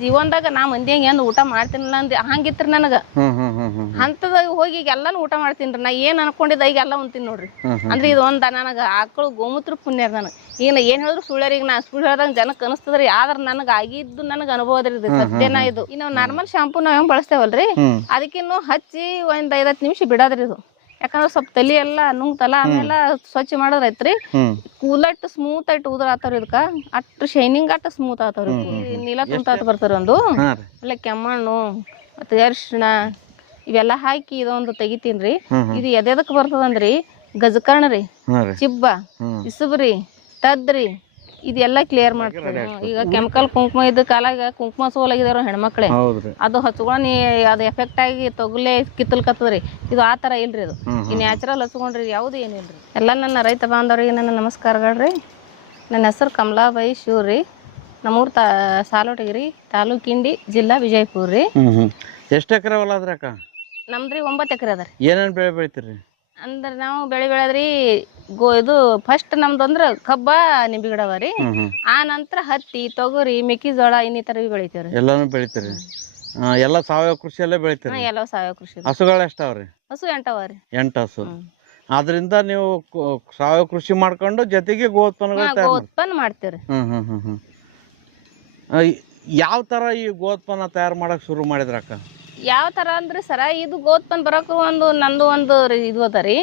ಜೀವನದಾಗ ನಾ ಮಂದಿ ಹೆಂಗ್ ಊಟ ಮಾಡ್ತೀನಲ್ಲ ಅಂದ್ ಹಂಗಿತ್ರಿ ನನಗ ಅಂತದಾಗ ಹೋಗಿ ಈಗ ಎಲ್ಲಾನು ಊಟ ಮಾಡ್ತೀನ್ರಿ. ನಾ ಏನ್ ಅನ್ಕೊಂಡಿದ್ದ ಈಗ ಎಲ್ಲ ಉಂತೀನಿ ನೋಡ್ರಿ. ಅಂದ್ರೆ ಇದು ಒಂದ ನನಗ ಆಕಳು ಗೋಮೂತ್ರ ಪುಣ್ಯ ನನಗ. ಈಗ ನಾ ಏನ್ ಹೇಳಿದ್ರು ಸುಳ್ಳರಿಗೆ ನಾ ಸುಳ್ಳು ಹೇಳ್ದಂಗ ಜನಕ್ಕೆ ಅನಿಸ್ತದ್ರಿ. ಆದ್ರ ನನಗ ಆಗಿದ್ದು ನನಗ ಅನುಭವದ್ರಿ ಇದು ಸತ್ಯನ ಇದು. ಈ ನಾವ್ ನಾರ್ಮಲ್ ಶಾಂಪೂ ನಾವ್ ಹೆಂಗ್ ಬಳಸ್ತೇವಲ್ರಿ ಅದಕ್ಕಿನ್ನು ಹಚ್ಚಿ ಒಂದ್ 5-10 ನಿಮಿಷ ಬಿಡೋದ್ರಿ ಇದು. ಯಾಕಂದ್ರೆ ಸ್ವಲ್ಪ ತಲಿ ಎಲ್ಲ ನುಂಗ್ತಲ್ಲ ಆಮೇಲೆ ಸ್ವಚ್ಛ ಮಾಡೋದ್ರೈತ್ರಿ. ಕೂಲಟ್ ಸ್ಮೂತ್ ಆಯ್ತು ಉದ್ರ ಆತಾವ್ರಿ. ಇದಕ್ಕ ಅಷ್ಟು ಶೈನಿಂಗ್ ಅಟ್ಟು ಸ್ಮೂತ್ ಆತಾವ್ರಿ. ನೀಲ ತುಂತಾತ ಬರ್ತಾರ ಒಂದು ಅಲ್ಲ ಕೆಮ್ಮಣ್ಣು ಮತ್ತೆ ಅರಿಶಿಣ ಇವೆಲ್ಲ ಹಾಕಿ ಇದೊಂದು ತೆಗಿತೀನ್ರಿ. ಇದು ಎದೆದಕ್ ಬರ್ತದಂದ್ರಿ ಗಜಕರ್ಣ ರೀ, ಚಿಬ್ಬ, ಇಸುಬ್ರಿ, ತದ್ರಿ ಇದೆಲ್ಲ ಕ್ಲಿಯರ್ ಮಾಡ್ತಾರೆ. ಈಗ ಕೆಮಿಕಲ್ ಕುಂಕುಮ ಇದ್ದ ಕಾಲಾಗ ಕುಂಕುಮ ಸೋಲಾಗಿದಾರ ಹೆಣ್ಮಕ್ಳೆ ಅದು ಹಚ್ಕೊಂಡ್ ಅದು ಎಫೆಕ್ಟ್ ಆಗಿ ತೊಗಲೆ ಕಿತ್ತಲ್ಕತ್ತದ್ರಿ. ಇದು ಆ ತರ ಇಲ್ರಿ. ಇದು ಈ ನ್ಯಾಚುರಲ್ ಹಚ್ಕೊಂಡ್ರಿ ಯಾವ್ದು ಏನಿಲ್ರಿ. ಎಲ್ಲ ನನ್ನ ರೈತ ಬಾಂಧವರಿಗೆ ನನ್ನ ನಮಸ್ಕಾರಗಳ್ರಿ. ನನ್ನ ಹೆಸರು ಕಮಲಾಬಾಯಿ ಶಿವ್ರಿ. ನಮ್ಮೂರು ಸಾಲೋಟಗಿರಿ, ತಾಲೂಕು ಇಂಡಿ, ಜಿಲ್ಲಾ ವಿಜಯಪುರ ರೀ. ಎಷ್ಟು ಎಕರೆ ಹೊಲ ಅದ್ರಿ ಅಕ್ಕ? ನಮ್ದ್ರಿ 9 ಎಕರೆ ಅದ ರೀ. ಏನೇನು ಬೆಳೆ ಬೆಳಿತೀರಿ? ಅಂದ್ರೆ ನಾವು ಬೆಳೆದ್ರಿ ಇದು ಫಸ್ಟ್ ನಮ್ದು ಅಂದ್ರ ಕಬ್ಬ, ನಿಂಬೆ ಗಿಡ ಅವ ರೀ. ಆ ನಂತರ ಹತ್ತಿ, ತೊಗರಿ, ಮೆಕ್ಕೆಜೋಳ ಇನ್ನಿತರ ಬೆಳಿತೇವ್ರಿ. ಎಲ್ಲಾನು ಬೆಳಿತೀರಿ? ಎಲ್ಲ ಸಾವಯವ ಕೃಷಿಯಲ್ಲೇ ಬೆಳಿತೀರಿ? ಎಲ್ಲ ಸಾವಯವ ಕೃಷಿ. ಹಸುಗಳು ಎಷ್ಟಾವ್ರಿ? ಹಸು 8 ಅವ ರೀ. 8 ಹಸು. ಆದ್ರಿಂದ ನೀವು ಸಾವಯವ ಕೃಷಿ ಮಾಡ್ಕೊಂಡು ಜೊತೆಗೆ ಗೋತ್ಪನ್ನ ಮಾಡ್ತೇವ್ರಿ. ಯಾವ ತರ ಈ ಗೋತ್ಪನ್ನ ತಯಾರು ಮಾಡಕ್ ಶುರು ಮಾಡಿದ್ರಕ್ಕ? ಯಾವ ತರ ಅಂದ್ರಿ ಸರ, ಇದು ಗೋತ್ಪನ್ನ ಬರಕ್ ನಂದು ಒಂದು ಇದು ಅದ ರೀ.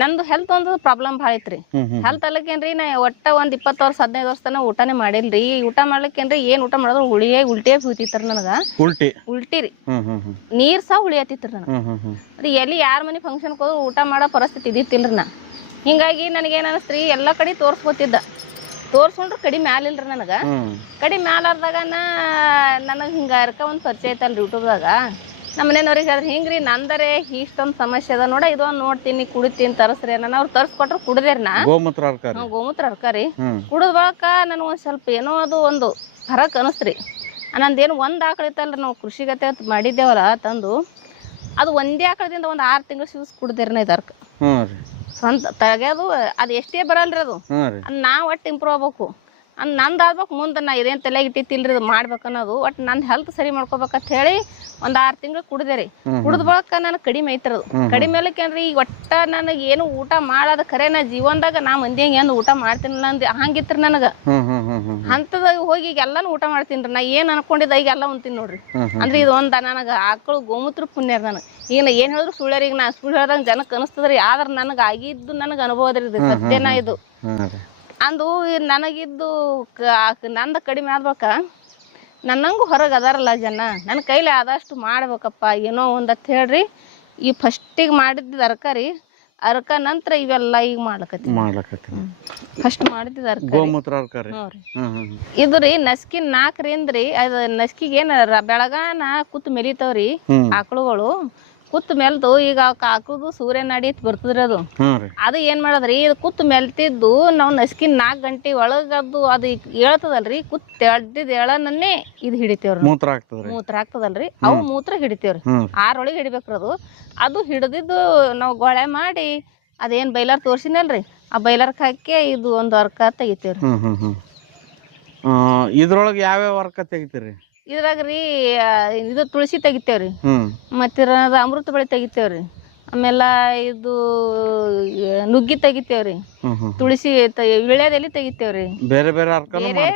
ನಂದು ಹೆಲ್ತ್ ಒಂದು ಪ್ರಾಬ್ಲಮ್ ಭಾಳ ಐತ್ರಿ. ಹೆಲ್ತ್ ಅಲ್ಲಕ್ಕೇನ್ರಿ ನಾ ಒಟ್ಟ ಒಂದ್ 20 ವರ್ಷ 15 ವರ್ಷ ತನ ಊಟನೇ ಮಾಡಿಲ್ರಿ. ಊಟ ಮಾಡ್ಲಿಕ್ಕೇನ್ರಿ ಏನ್ ಊಟ ಮಾಡಿದ್ರು ಉಲ್ಟಿಯೇ ಹೋಗ್ತಿತ್ರಿ ನನಗ. ಉಲ್ಟಿ ರೀ, ನೀರ್ ಸಹ ಉಳಿಯತ್ತಿತ್ರಿ ನನಗ. ಅದು ಎಲ್ಲಿ ಯಾರ ಮನೆ ಫಂಕ್ಷನ್ ಹೋದ್ರು ಊಟ ಮಾಡೋ ಪರಿಸ್ಥಿತಿ ಇದ್ದಿತ್ತಿಲ್ರಿ ನಾ. ಹಿಂಗಾಗಿ ನನಗೇನ್ ಅನಸ್ತ್ರಿ ಎಲ್ಲಾ ಕಡೆ ತೋರ್ಸ್ಕೊತಿದ್ದ. ತೋರ್ಸ್ಕೊಂಡ್ರು ಕಡಿಮೆ ಮ್ಯಾಲಿಲ್ರಿ ನನಗ. ಕಡಿಮೆ ಮ್ಯಾಲಾರ್ದಾಗ ನನಗೆ ಹಿಂಗ ಅರ್ಕ ಒಂದು ಪರಿಚಯ ಐತಲ್ರಿ ಯೂಟ್ಯೂಬ್ದಾಗ. ನಮ್ಮ ಮನೆಯವ್ರಿಗೆ ಹೇಳಿದ್ರೆ ಹಿಂಗ್ರಿ ನಂದರೆ ಇಷ್ಟೊಂದು ಸಮಸ್ಯೆ ಅದ ನೋಡ, ಇದೊಂದು ನೋಡ್ತೀನಿ ಕುಡಿತೀನಿ ತರಸ್ರಿ. ನಾನು ಅವ್ರು ತರ್ಸ್ಕೊಟ್ರು ಕುಡ್ದೇರಿ ನಾ. ಗೋಮೂತ್ರ ಅರ್ಕಾರಿ ಕುಡಿದ ಬಳಕ ನನಗೆ ಒಂದು ಸ್ವಲ್ಪ ಏನೋ ಅದು ಒಂದು ಫರಕ್ ಅನಿಸ್ತ್ರಿ. ನಂದೇನು ಒಂದು ಆಕಳ ಇತ್ತಲ್ರಿ, ನಾವು ಕೃಷಿಗತೆ ಮಾಡಿದ್ದೇವಲ್ಲ ತಂದು, ಅದು ಒಂದೇ ಆಕಳದಿಂದ ಒಂದು 6 ತಿಂಗಳು ಸಿವ್ಸ್ ಕುಡ್ದೇರಿ ನಾ. ಇದರ್ಕ ಸ್ವಂತ ತೆಗೆದು ಅದು ಎಷ್ಟೇ ಬರಲ್ರಿ. ಅದು ನಾ ಒಟ್ಟು ಇಂಪ್ರೂವ್ ಆಗ್ಬೇಕು. ನಂದು ಆಗ್ಬೇಕು ಮುಂದೆ. ನಾ ಇದೇನು ತಲೆಗೆ ಇಟ್ಟಿತ್ತಿಲ್ರಿ ಇದು ಮಾಡ್ಬೇಕನ್ನೋದು. ಒಟ್ಟು ನಂದು ಹೆಲ್ತ್ ಸರಿ ಮಾಡ್ಕೋಬೇಕಂತ ಹೇಳಿ ಒಂದು 6 ತಿಂಗಳು ಕುಡ್ದೆ ರೀ. ಕುಡ್ದ ಬಳಕ ನನಗೆ ಕಡಿಮೆ ಐತಿರೋದು. ಕಡಿಮೆ ಅಲ್ಲಕ್ಕೇನ್ರಿ ಈಗ ಒಟ್ಟ ನನಗೆ ಏನು ಊಟ ಮಾಡೋದು ಖರೆ ನಾ ಜೀವನದಾಗ ನಾ ಮಂದಿ ಹೆಂಗೆ ಊಟ ಮಾಡ್ತೀನಲ್ಲ ಅಂದ್ ಹಂಗಿತ್ರಿ ನನಗೆ. ಅಂತದಾಗ ಹೋಗಿ ಈಗ ಎಲ್ಲಾನು ಊಟ ಮಾಡ್ತೀನಿ ರೀ. ನಾ ಏನು ಅನ್ಕೊಂಡಿದ್ದ ಈಗ ಎಲ್ಲ ಉಂತೀನಿ ನೋಡ್ರಿ. ಅಂದ್ರೆ ಇದು ಒಂದು ನನಗೆ ಆಕಳು ಗೋಮೂತ್ರ ಪುಣ್ಯ ನನಗೆ. ಈಗ ನಾ ಏನು ಹೇಳಿದ್ರು ಸುಳ್ಳರಿಗೆ ನಾ ಸುಳ್ಳು ಹೇಳ್ದಂಗೆ ಜನಕ್ಕೆ ಅನಿಸ್ತದ್ರಿ. ಆದ್ರೆ ನನಗೆ ಆಗಿದ್ದು ನನಗೆ ಅನುಭವದ್ರಿ ಇದು ಸತ್ಯನ ಇದು. ಅಂದು ನನಗಿದ್ದು ನಂದು ಕಡಿಮೆ ಆದ್ಬೇಕ ನನ್ನಂಗೂ ಹೊರಗೆ ಅದಾರಲ್ಲ ಜನ, ನನ್ನ ಕೈಲಿ ಆದಷ್ಟು ಮಾಡ್ಬೇಕಪ್ಪ ಏನೋ ಒಂದತ್ ಹೇಳ್ರಿ. ಈ ಫಸ್ಟಿಗೆ ಮಾಡಿದ್ದ ಅರ್ಕಾರಿ ಅರ್ಕ ನಂತರ ಇವೆಲ್ಲ ಈಗ ಮಾಡ್ಲಕತ್ತಿ. ಫಸ್ಟ್ ಮಾಡಿದ್ದ ಅರ್ಕಾರಿ ಇದು ರೀ ನಸ್ಕಿನ್ 4ರಿಂದ್ರಿ. ಅದು ನಸ್ಕಿಗೆ ಏನ ಬೆಳಗಾನ ಕೂತ್ ಮೆಲಿತಾವ್ರಿ ಆಕಳುಗಳು. ಕುತ್ತು ಮೆಲ್ದು ಈಗ ಆಕಳುದು ಸೂರ್ಯ ನಾಡಿ ಬರ್ತದ್ರಿ. ಅದು ಏನ್ ಮಾಡದ್ರಿ, ಇದು ಕುತ್ತು ಮೆಲ್ತಿದ್ದು ನಾವು ನಸ್ಕಿನ್ 4 ಗಂಟೆ ಒಳಗದ್ದು ಅದು ಹೇಳ್ತದಲ್ರಿ. ಕುತ್ತು ಎಳ್ದಿದ್ ಎಳನನ್ನೇ ಇದು ಹಿಡಿತೇವ್ರಿ. ಮೂತ್ರ ಆಗ್ತದಲ್ರಿ, ಅವು ಮೂತ್ರ ಹಿಡಿತೇವ್ರಿ. 6 ಒಳಗೆ ಹಿಡಿಬೇಕ್ರಿ. ಅದು ಹಿಡ್ದಿದ್ದು ನಾವು ಗೊಳೆ ಮಾಡಿ ಅದೇನ್ ಬೈಲರ್ ತೋರ್ಸಿನಲ್ರಿ, ಆ ಬೈಲರ್ಕ್ ಹಾಕಿ ಇದು ಒಂದು ಅರ್ಕ ತೆಗಿತೇವ್ರಿ. ಇದ್ರೊಳಗೆ ಯಾವ್ಯಾವ ಅರ್ಕ ತೆಗಿತೀರಿ? ಇದ್ರಾಗ್ರಿ ಇದು ತುಳಸಿ ತೆಗಿತೇವ್ರಿ, ಮತ್ತೆ ಅಮೃತ ಬಳ್ಳಿ ತೆಗಿತೇವ್ರಿ, ಆಮೇಲೆ ಇದು ನುಗ್ಗಿ ತೆಗಿತೇವ್ರಿ, ತುಳಸಿ ವಿಳ್ಯದೆಲೆ ತೆಗಿತೇವ್ರಿ. ಬೇರೆ ಬೇರೆ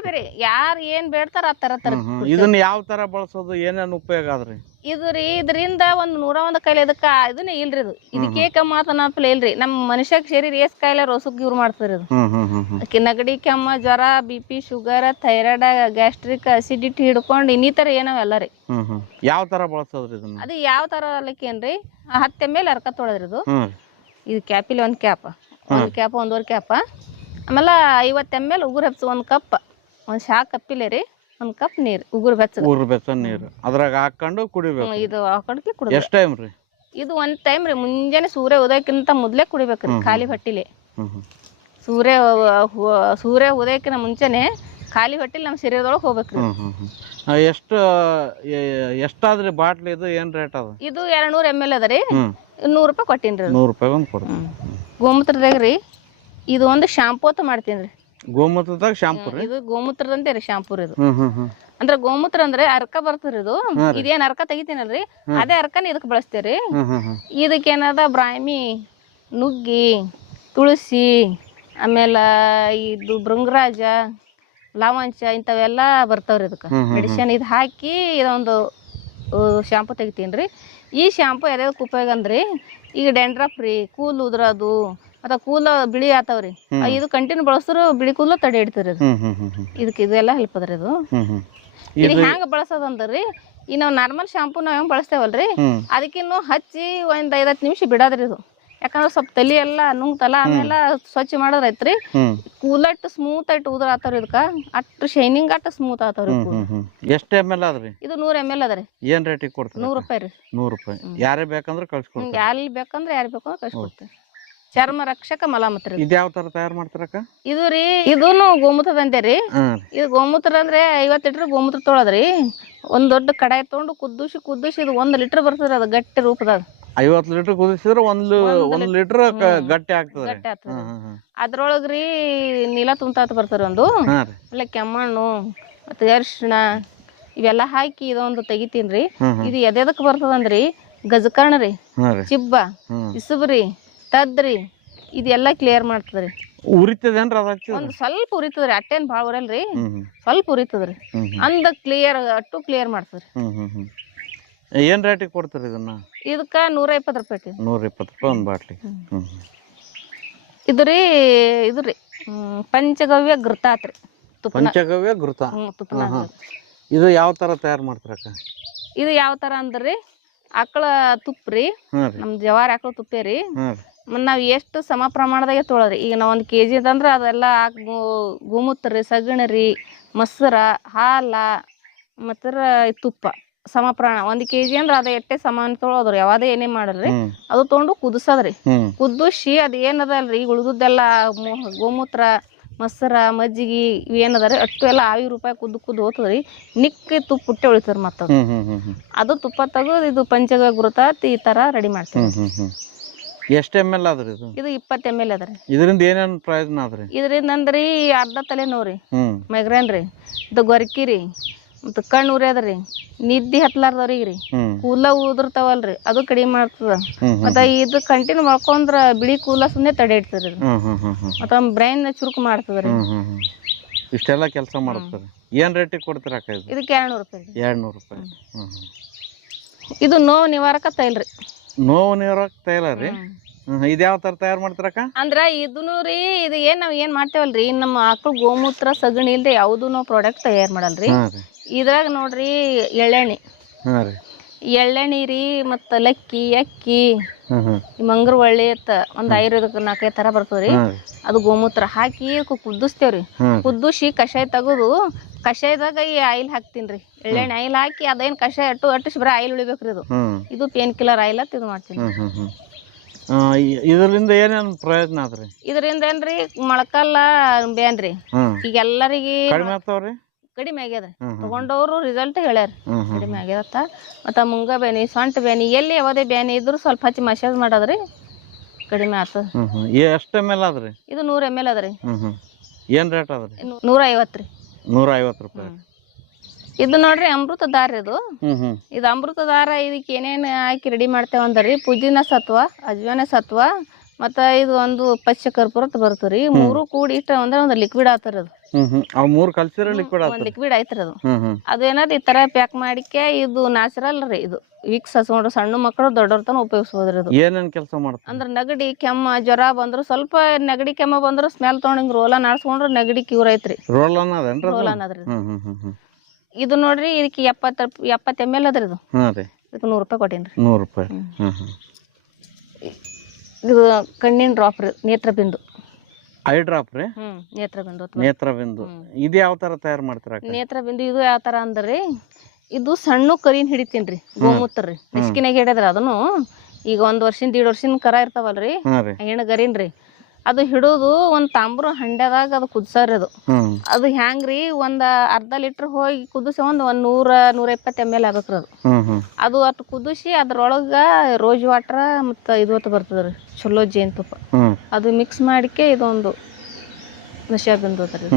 ಬೇರೆ ಯಾರು ಏನ್ ಬೇಡ್ತಾರ ಆ ತರ ತರ. ಇದನ್ನ ಯಾವ ತರ ಬಳಸೋದು, ಏನೇನು ಉಪಯೋಗ ಆದ್ರಿ? ಇದು ರೀ ಇದರಿಂದ ಒಂದು 101 ಕಾಯಿಲೆ ಇದಕ್ಕ ಇದನ್ನ ಇಲ್ರಿ. ಇದಕ್ಕೆ ಕಮ್ಮತನಪ್ಲೆ ಇಲ್ರಿ. ನಮ್ಮ ಮನುಷ್ಯ ಶರೀರ ಎಷ್ಟ್ ಕಾಯಿಲೆ ರೋಸಕ್ ಇವ್ರು ಮಾಡ್ತಾರ. ಇದು ನೆಗಡಿ, ಕೆಮ್ಮ, ಜ್ವರ, BP, sugar, thyroid, gastric, acidity ಹಿಡ್ಕೊಂಡು ಇನ್ನಿತರ ಏನವೆಲ್ಲ ರೀ. ಯಾವ ತರ ಬಳಸೋದ್ರಿ ಇದನ್ನ? ಅದು ಯಾವ ತರ ಅಲ್ಲಕ್ಕೇನ್ರಿ 10 ml ಅರ್ಕ ತೊಳೆದ್ರಿ. ಇದು ಕ್ಯಾಪಿಲಿ 1 ಕ್ಯಾಪ್, 1 ಕ್ಯಾಪ್ 1.5 ಕ್ಯಾಪ್, ಆಮೇಲೆ 50 ml ಉಗುರು ಹೆಪ್ಸ 1 ಕಪ್, 1 ಶಾ ಕಪ್ಪಿಲೆ ರೀ 1 ಕಪ್ ನೀರು ಉಗುರು ಬೆಚ್ಚ ನೀರು ಅದ್ರಾಗ ಹಾಕೊಂಡು ಕುಡಿಬೇಕು. ಇದು ಹಾಕೊಂಡ್ಕಿ ಕುಡಿಬೇಕು. ಎಷ್ಟು ಟೈಮ್ ರೀ ಇದು? 1 ಟೈಮ್ ರೀ. ಮುಂಜಾನೆ ಸೂರ್ಯ ಉದಯಕ್ಕಿಂತ ಮೊದ್ಲೇ ಕುಡಿಬೇಕ್ರಿ, ಖಾಲಿ ಹೊಟ್ಟಿಲೆ. ಸೂರ್ಯ ಉದಯಕ್ಕಿಂತ ಮುಂಚೆನೆ ಖಾಲಿ ಹೊಟ್ಟಿಲಿ ನಮ್ಮ ಶರೀರದೊಳಗೆ ಹೋಗ್ಬೇಕ್ರಿ. ಎಷ್ಟಾದ್ರಿ ಬಾಟ್ಲಿ? ಇದು ಏನ್ ರೇಟ್ ಅದ? ಇದು 200 ml ಅದ ರೀ. 100 ರೂಪಾಯಿ ಕೊಟ್ಟಿನ್ರಿ. 100 ರೂಪಾಯಿ ಒಂದು ಕೊಡ್ತೀನಿ. ಗೋಮೂತ್ರದಾಗ ರೀ ಇದು ಒಂದು ಶಾಂಪೂ ಅಂತ ಮಾಡ್ತೀನಿ ರೀ. ಗೋಮೂತ್ರದಾಗ ಶಾಂಪೂ ರೀ? ಇದು ಗೋಮೂತ್ರದಂತೆ ರೀ ಶಾಂಪೂ ಇದು. ಹ್ಮ್ ಹ್ಮ್ ಹ್ಮ್ ಅಂದ್ರೆ ಗೋಮೂತ್ರ ಅಂದ್ರೆ ಅರ್ಕ ಬರ್ತದ್ರಿ ಇದು. ಇದೇನ್ ಅರ್ಕ ತೆಗಿತೀನಲ್ರಿ ಅದೇ ಅರ್ಕನ ಇದಕ್ ಬಳಸ್ತೇವ್ರಿ. ಹ್ಮ್ ಹ್ಮ್ ಹ್ಮ್ ಇದಕ್ಕೇನದ ಬ್ರಾಹ್ಮಿ, ನುಗ್ಗಿ, ತುಳಸಿ, ಆಮೇಲೆ ಇದು ಭೃಂಗರಾಜ, ಲವಂಚ ಇಂಥವೆಲ್ಲ ಬರ್ತಾವ್ರಿ ಇದಕ್ಕೆ ಮೆಡಿಸಿನ್. ಇದು ಹಾಕಿ ಇದೊಂದು ಶಾಂಪು ತೆಗಿತೀನಿ. ಈ ಶಾಂಪು ಯಾವ್ಯಾವ್ದಕ್ಕೆ ಉಪಯೋಗ ಅಂದ್ರಿ, ಈಗ ಡ್ಯಾಂಡ್ರಫ್ ರೀ, ಕೂದಲು ಉದ್ರೋದು ಅಥವಾ ಕೂದಲು ಬಿಳಿ ಆತಾವ್ರಿ, ಇದು ಕಂಟಿನ್ಯೂ ಬಳಸಿದ್ರು ಬಿಳಿ ಕೂದಲು ತಡೆ ಹಿಡಿತೀರಿ ಇದು. ಇದಕ್ಕೆ ಇದೆಲ್ಲ ಹೆಲ್ಪ್ ಅದ್ರಿ ಇದು. ಇದು ಹ್ಯಾಂಗ ಬಳಸೋದಂದ್ರಿ, ಈ ನಾವು ನಾರ್ಮಲ್ ಶಾಂಪು ನಾವ್ ಹೆಂಗ್ ಬಳಸ್ತೇವಲ್ರಿ ಅದಕ್ಕಿನ್ನು ಹಚ್ಚಿ ಒಂದ್ 5-10 ನಿಮಿಷ ಬಿಡೋದ್ರಿ ಇದು. ಯಾಕಂದ್ರೆ ಸ್ವಲ್ಪ ತಲೆ ಎಲ್ಲ ನುಂಗ್ತಲ್ಲ, ಆಮೇಲೆ ಸ್ವಚ್ಛ ಮಾಡೋದ್ರ ಐತ್ರಿ. ಕೂಲಟ್ ಸ್ಮೂತ್ ಆಯ್ತು ಉದ್ರ ಆತಾವ್ರಿ ಇದಕ್ಕ, ಅಷ್ಟು ಶೈನಿಂಗ್ ಅಷ್ಟು ಸ್ಮೂತ್ ಆತಾವ್ರಿ. ಎಷ್ಟು ml ಅದ್ರಿ ಇದು 100 ml ಅದ್ರಿ. ಏನ್ ರೇಟಿಗೆ ಕೊಡ್ತೀರಿ? 100 ರೂಪಾಯಿ ರೀ. 100 ರೂಪಾಯಿ. ಯಾರೇ ಬೇಕಂದ್ರೆ ಕಳ್ಸಿಕೊಡ್ತೀರಿ? ಯಾರು ಬೇಕಂದ್ರೆ ಯಾರು ಬೇಕಂದ್ರೆ ಕಳ್ಸಿಕೊಡ್ತೀವಿ. ಚರ್ಮ ರಕ್ಷಕ ಮಲಾಮತ್ರಿ. ಇದು ಯಾವ ತರ ತಯಾರು ಮಾಡ್ತಾರಕ್ಕ? ಇದು ರೀ ಇದೂನು ಗೋಮೂತ್ರದಂತೆ ರೀ. ಇದು ಗೋಮೂತ್ರ ಅಂದ್ರೆ 50 ಲೀಟರ್ ಗೋಮೂತ್ರ ತೊಳದ್ರಿ, ಒಂದ್ ದೊಡ್ಡ ಕಡಾಯಿ ತಗೊಂಡು ಕುದಿಸಿ ಇದು 1 ಲೀಟರ್ ಬರ್ತದ್ರಿ. ಅದು ಗಟ್ಟಿ ರೂಪದಾಗ 50 ಲೀಟರ್ ಕುದಿಸಿದ್ರೆ 1 ಲೀಟರ್ ಗಟ್ಟಿ ಆಗ್ತದೆ. ಗಟ್ಟಿ ಆಗ್ತದೆ. ಅದ್ರೊಳಗ್ರಿ ನೀಲ ತುಂತಾತ ಬರ್ತಾರ ಒಂದು, ಅಲ್ಲ ಕೆಮ್ಮಣ್ಣು ಮತ್ತೆ ಅರಿಶಿಣ ಇವೆಲ್ಲ ಹಾಕಿ ಇದೊಂದು ತೆಗಿತೀನ್ರಿ. ಇದು ಎದೆದಕ್ ಬರ್ತದಂದ್ರಿ, ಗಜಕರ್ಣ ರೀ, ಚಿಬ್ಬ, ಇಸುಬ್ರಿ, ತದ್ರಿ, ಇದೆಲ್ಲ ಕ್ಲಿಯರ್ ಮಾಡ್ತದ್ರಿ. ಉರಿತದೇನ್ರಿ? ಒಂದ್ ಸ್ವಲ್ಪ ಉರಿತದ್ರಿ, ಅಟ್ಟೇನ್ ಭಾಳ ಉರಲ್ರಿ, ಸ್ವಲ್ಪ ಉರಿತದ್ರಿ. ಅಂದ ಕ್ಲಿಯರ್ ಅಟ್ಟು ಕ್ಲಿಯರ್ ಮಾಡ್ತದ್ರಿ. ಏನ್ ರೇಟಿಗೆ ಕೊಡ್ತೀರಿ ಇದನ್ನ? ಇದಕ್ಕ 120 ರೂಪಾಯಿ. 120 ರೂಪಾಯಿ ಒಂದ್ ಬಾಟ್ಲಿ. ಇದು ರೀ ಪಂಚಗವ್ಯ ಘೃತ ಆತ್ರಿ. ಪಂಚಗವ್ಯ ಘೃತ. ಇದು ಯಾವ ತರ ತಯಾರು ಮಾಡ್ತಾರಕ್ಕ? ಇದು ಯಾವ ತರ ಅಂದ್ರಿ, ಆಕಳ ತುಪ್ಪ ರೀ, ನಮ್ ಜವಾರಿ ಆಕಳ ತುಪ್ಪೇ ರೀ. ನಾವ್ ಎಷ್ಟು ಸಮ ಪ್ರಮಾಣದಾಗೆ ತೊಳದ್ರಿ. ಈಗ ನಾವ್ 1 kg ಅಂದ್ರ ಅದೆಲ್ಲ ಗೋಮೂತ್ರ ರೀ, ಸಗಣಿ ರೀ, ಮೊಸರ, ಹಾಲ ಮತ್ತ ತುಪ್ಪ ಸಮ ಪ್ರಮಾಣ. 1 kg ಅಂದ್ರ ಅದ ಎಟ್ಟೆ ಸಮಾನ ತೊಳೋದ್ರಿ. ಯಾವ್ದೇ ಏನೇ ಮಾಡಲ್ರಿ, ಅದು ತೊಗೊಂಡು ಕುದಿಸೋದ್ರಿ. ಕುದಿಸಿ ಅದ್ ಏನದಲ್ರಿ, ಈಗ ಉಳಿದೆಲ್ಲ ಗೋಮೂತ್ರ, ಮೊಸರ, ಮಜ್ಜಿಗೆ ಇವೇನದಾರಿ ಅಷ್ಟು ಎಲ್ಲ ಆವಿ ರೂಪಾಯಿ ಕುದ್ದು ಹೋಗ್ತದ್ರಿ. ನಿಕ್ಕಿ ತುಪ್ಪ ಪುಟ್ಟೆ ಉಳಿತದ್ರಿ. ಮತ್ತ ಅದು ತುಪ್ಪ ತೆಗೆದು ಇದು ಪಂಚಗವ್ಯ ಘೃತ ಈ ತರ ರೆಡಿ ಮಾಡ್ತೀವಿ. ಎಷ್ಟು ml ಅದ್ರಿ ಇದು? ಇದು 20 ml ಅದ್ರಿ. ಇದರಿಂದ ಏನೇನ್ ಪ್ರಯೋಜನ ಅದ್ರಿ? ಇದರಿಂದ ಅಂದ್ರಿ ಅರ್ಧ ತಲೆ ನೋವ್ರಿ, ಮೈಗ್ರೇನ್ ರೀ, ಇದು ಗೊರಕಿ ರೀ, ಮತ್ತ ಕಣ್ಣು ಉರಿಯದ್ರಿ, ನಿದ್ದಿ ಹತ್ಲಾರ್ದವ್ರಿಗೆ ರೀ, ಕೂದಲ ಉದುರ್ತಾವಲ್ರಿ ಅದು ಕಡಿಮೆ ಮಾಡ್ತದ. ಮತ್ತ ಇದು ಕಂಟಿನ್ಯೂ ಮಾಡ್ಕೊಂಡ್ರ ಬಿಳಿ ಕೂದಲ ಸುಮ್ಮನೆ ತಡೆ ಇಡ್ತದ್ರಿ. ಮತ್ತ ಬ್ರೈನ್ ಚುರುಕು ಮಾಡ್ತದ್ರಿ. ಇಷ್ಟೆಲ್ಲ ಕೆಲಸ ಮಾಡ್ತಾರೆ. ಏನ್ ರೇಟಿಗೆ ಕೊಡ್ತೀರಾ ಅಕ್ಕ? ಇದಕ್ಕೆ 200 ರೂಪಾಯಿ. 200 ರೂಪಾಯಿ. ಇದು ನೋವು ನಿವಾರಕ ತೈಲ ರೀ. ನೋವು ನಿವಾರಕ ತೈಲ ರೀ. ಇದು ಯಾವ ತರ ತಯಾರು ಮಾಡ್ತಾರಕ್ಕ? ಅಂದ್ರ ಇದನ್ನು ರೀ, ಇದು ನಾವ್ ಏನ್ ಮಾಡ್ತೇವಲ್ರಿ, ನಮ್ಮ ಆಕಳು ಗೋಮೂತ್ರ ಸಗಣಿ ಇಲ್ದೆ ಯಾವ್ದು ನಾವು ಪ್ರಾಡಕ್ಟ್ ತಯಾರು ಮಾಡಲ್ರಿ. ಇದ್ರಾಗ ನೋಡ್ರಿ ಎಳ್ಳೆಣ್ಣೆ, ಎಳ್ಳೆಣ್ಣೆ ರೀ, ಮತ್ತ ಲಕ್ಕಿ, ಅಕ್ಕಿ, ಮಂಗ್ರವಳ್ಳಿ ಅಂತ ಒಂದ್ ಆಯುರ್ವೇದಕ್ಕೆ 4-5 ತರ ಬರ್ತದ್ರಿ. ಅದು ಗೋಮೂತ್ರ ಹಾಕಿ ಕುದಿಸ್ತೇವ್ರಿ. ಕುದಿಸಿ ಕಷಾಯ ತೆಗೆದು ಕಷಾಯದಾಗ ಈ ಆಯಿಲ್ ಹಾಕ್ತೀನ್ರಿ. ಎಳ್ಳೆಣ್ಣೆ ಆಯಿಲ್ ಹಾಕಿ ಅದೇನ್ ಕಷಾಯ ಅಟ್ಟಿಸಿ ಬರೀ ಆಯಿಲ್ ಉಳಿಬೇಕ್ರಿ. ಇದು ಪೇನ್ ಕಿಲ್ಲರ್ ಆಯಿಲ್ ಅಂತ ಇದು ಮಾಡ್ತೀನಿ. ಇದರಿಂದ ಏನೇನು ಪ್ರಯೋಜನ ಆದ್ರಿ? ಇದರಿಂದ ಏನ್ರಿ, ಮೊಳಕಾಲ ಬ್ಯಾನ್ರಿ ಈಗ ಎಲ್ಲರಿಗೆ ಕಡಿಮೆ ಆಗ್ಯದ. ತಗೊಂಡವ್ರು ರಿಸಲ್ಟ್ ಹೇಳ್ಯಾರ ಕಡಿಮೆ ಆಗ್ಯದತ್ತ. ಮತ್ತ ಮುಂಗ ಬ್ಯಾನಿ, ಸೊಂಟ ಬ್ಯಾನಿ, ಎಲ್ಲಿ ಯಾವುದೇ ಬ್ಯಾನಿ ಇದ್ರು ಸ್ವಲ್ಪ ಹಚ್ಚಿ ಮಸಾಜ್ ಮಾಡೋದ್ರಿ, ಕಡಿಮೆ ಆಗ್ತದ. ಎಷ್ಟು ml ಅದ್ರಿ? ಇದು 100 ml ಅದ್ರಿ. ಏನ್ ರೇಟ್ ಅದ್ರಿ? 150 ರೀ. 150 ರೂಪಾಯಿ. ಇದು ನೋಡ್ರಿ ಅಮೃತ ದಾರ. ಇದು ಅಮೃತ ದಾರ. ಇದಕ್ಕೆ ಏನೇನು ಹಾಕಿ ರೆಡಿ ಮಾಡ್ತೇವಂದ್ರಿ, ಪುದೀನ ಸತ್ವ, ಅಜ್ವಾನ ಸತ್ವ, ಮತ್ತ ಇದು ಒಂದು ಪಚ್ಚ ಕರ್ಪೂರ ಬರ್ತದ್ರಿ. 3 ಕೂಡಿ ಇಷ್ಟ ಅಂದ್ರೆ ಒಂದು ಲಿಕ್ವಿಡ್ ಆತರ. ಅದು 3 ಕಲ್ಸಿರ ಲಿಕ್ವಿಡ್ ಲಿಕ್ವಿಡ್ ಐತ್ರಿ. ಅದು ಏನಾದ್ರು ಈ ತರ ಪ್ಯಾಕ್ ಮಾಡಿಕೆ ಇದು ನ್ಯಾಚುರಲ್ ರೀ. ಇದು ವಿಕ್ಸ್ ಹಚ್ಕೊಂಡ್ರು ಸಣ್ಣ ಮಕ್ಕಳು ದೊಡ್ಡವ್ರ ತನ ಉಪಯೋಗಿಸಬೋದ್ರಿ. ಇದು ಏನೇನ್ ಕೆಲಸ ಮಾಡುತ್ತೆ ಅಂದ್ರೆ ನೆಗಡಿ, ಕೆಮ್ಮ, ಜ್ವರ ಬಂದ್ರು, ಸ್ವಲ್ಪ ನೆಗಡಿ ಕೆಮ್ಮ ಬಂದ್ರು ಸ್ಮೆಲ್ ತಗೊಂಡ್ ರೋಲ ನಾಡ್ಸ್ಕೊಂಡ್ರು ನೆಗಡಿ ಕ್ಯೂರ್ ಐತ್ರಿ. ರೋಲ್ ಅನ್ನದ್ರಿ. ಇದು ನೋಡ್ರಿ, ಇದಕ್ಕೆ 70 ml ಅದ್ರಿ. ಇದು ಇದಕ್ಕೆ 100 ರೂಪಾಯಿ ಕೊಟ್ಟೇನ್ರಿ. 100 ರೂಪಾಯಿ. ಇದು ಕಣ್ಣಿನ ಡ್ರಾಪ್ ರೀ, ನೇತ್ರಬಿಂದು. ಐ ಡ್ರಾಪ್ ರೀ? ನೇತ್ರಬಿಂದು. ಇದು ಯಾವ ತರ ತಯಾರು ಮಾಡ್ತಾರ? ನೇತ್ರಬಿಂದು ಇದು ಯಾವ ತರ ಅಂದ್ರಿ, ಇದು ಸಣ್ಣ ಕರಿನ್ ಹಿಡಿತೀನ್ರಿ, ಗೋಮೂತ್ರ ರೀ, ಮಿಸ್ಕಿನಾಗ ಹಿಡಿದ್ರ. ಅದನ್ನು ಈಗ 1 ವರ್ಷದಿಂದ 1.5 ವರ್ಷದಿಂದ ಕರ ಇರ್ತಾವಲ್ರಿ, ಹೆಣ್ಣು ಗರಿನ್ರಿ, ಅದು ಹಿಡಿದು ಒಂದ್ ತಾಂಬ್ರ ಹಂಡ್ಯದಾಗ ಅದು ಕುದ್ಸಾರಿ. ಅದು ಹ್ಯಾಂಗ್ರಿ, ಒಂದ್ ಅರ್ಧ ಲೀಟರ್ ಹೋಗಿ ಕುದಿಸಿ ಒಂದ್ 100-120 ml ಆಗ್ಬೇಕ್ರಿ. ಅದು ಅಷ್ಟು ಕುದಿಸಿ ಅದ್ರೊಳಗ ರೋಜ್ ವಾಟರ್ ಮತ್ತ ಇದು ಬರ್ತದ್ರಿ, ಚಲೋ ಜೇನುತುಪ್ಪ, ಅದು ಮಿಕ್ಸ್ ಮಾಡಿಕೆ ಇದೊಂದು ನಶಾ ಬಿಂದು ಅದ್ರಿ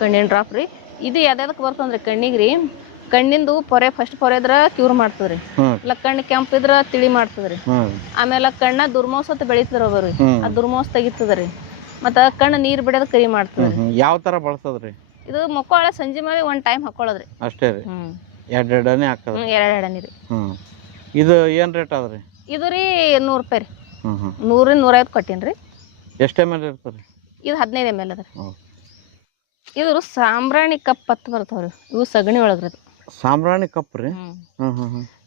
ಕಣ್ಣಿನ ಡ್ರಾಪ್ ರೀ. ಇದು ಯಾವ್ದಕ್ಕೆ ಬರ್ತಂದ್ರಿ ಕಣ್ಣಿಗೆ ರೀ, ಕಣ್ಣಿಂದು ಪೊರೆ ಫಸ್ಟ್ ಪೊರೆ ಇದ್ರ ಕ್ಯೂರ್ ಮಾಡ್ತದ್ರಿ, ಇಲ್ಲ ಕಣ್ಣು ಕೆಂಪ್ ಇದ್ರ ತಿಳಿ ಮಾಡ್ತದ್ರಿ. ಆಮೇಲೆ ಕಣ್ಣ ದುರ್ಮೋಸತ್ ಬೆಳಿತದ್ರ ಅವ್ರಿ, ಆ ದುರ್ಮೋಸ ತೆಗಿತದ್ರಿ. ಮತ್ತ ಕಣ್ಣು ನೀರ್ ಬಿಡೋದ್ ಕೈ ಮಾಡ್ತದ್ರಿ. ಯಾವ ತರ ಬಳಸದ್ರಿ ಇದು ಮಕ್ಕಳ ಸಂಜೆ ಮೇಲೆ ಒಂದ್ ಟೈಮ್ ಹಾಕೊಳ್ಳೋದ್ರಿ ಅಷ್ಟೇ ರೀ? ಎರಡೆರಡನೇ ಹಾಕದ? ಎರಡೆರಡನೇ ರೀ. ಇದು ಏನ್ ರೇಟ್ ಅದ್ರಿ? ಇದು ರೀ 100 ರೂಪಾಯಿ ರೀ. 100-150 ಕೊಟ್ಟೀನ್ರಿ. ಎಷ್ಟು ml ಇರ್ತದ್ರಿ? ಇದು 15 ml ಅದ್ರಿ. ಇದು ಸಾಂಬ್ರಾಣಿ ಕಪ್ ಹತ್ತು ಬರ್ತಾವ್ರಿ, ಇವು ಸಗಣಿ ಒಳಗ್ರಿ. ಸಾಂಬ್ರಾಣಿ ಕಪ್ ರೀ?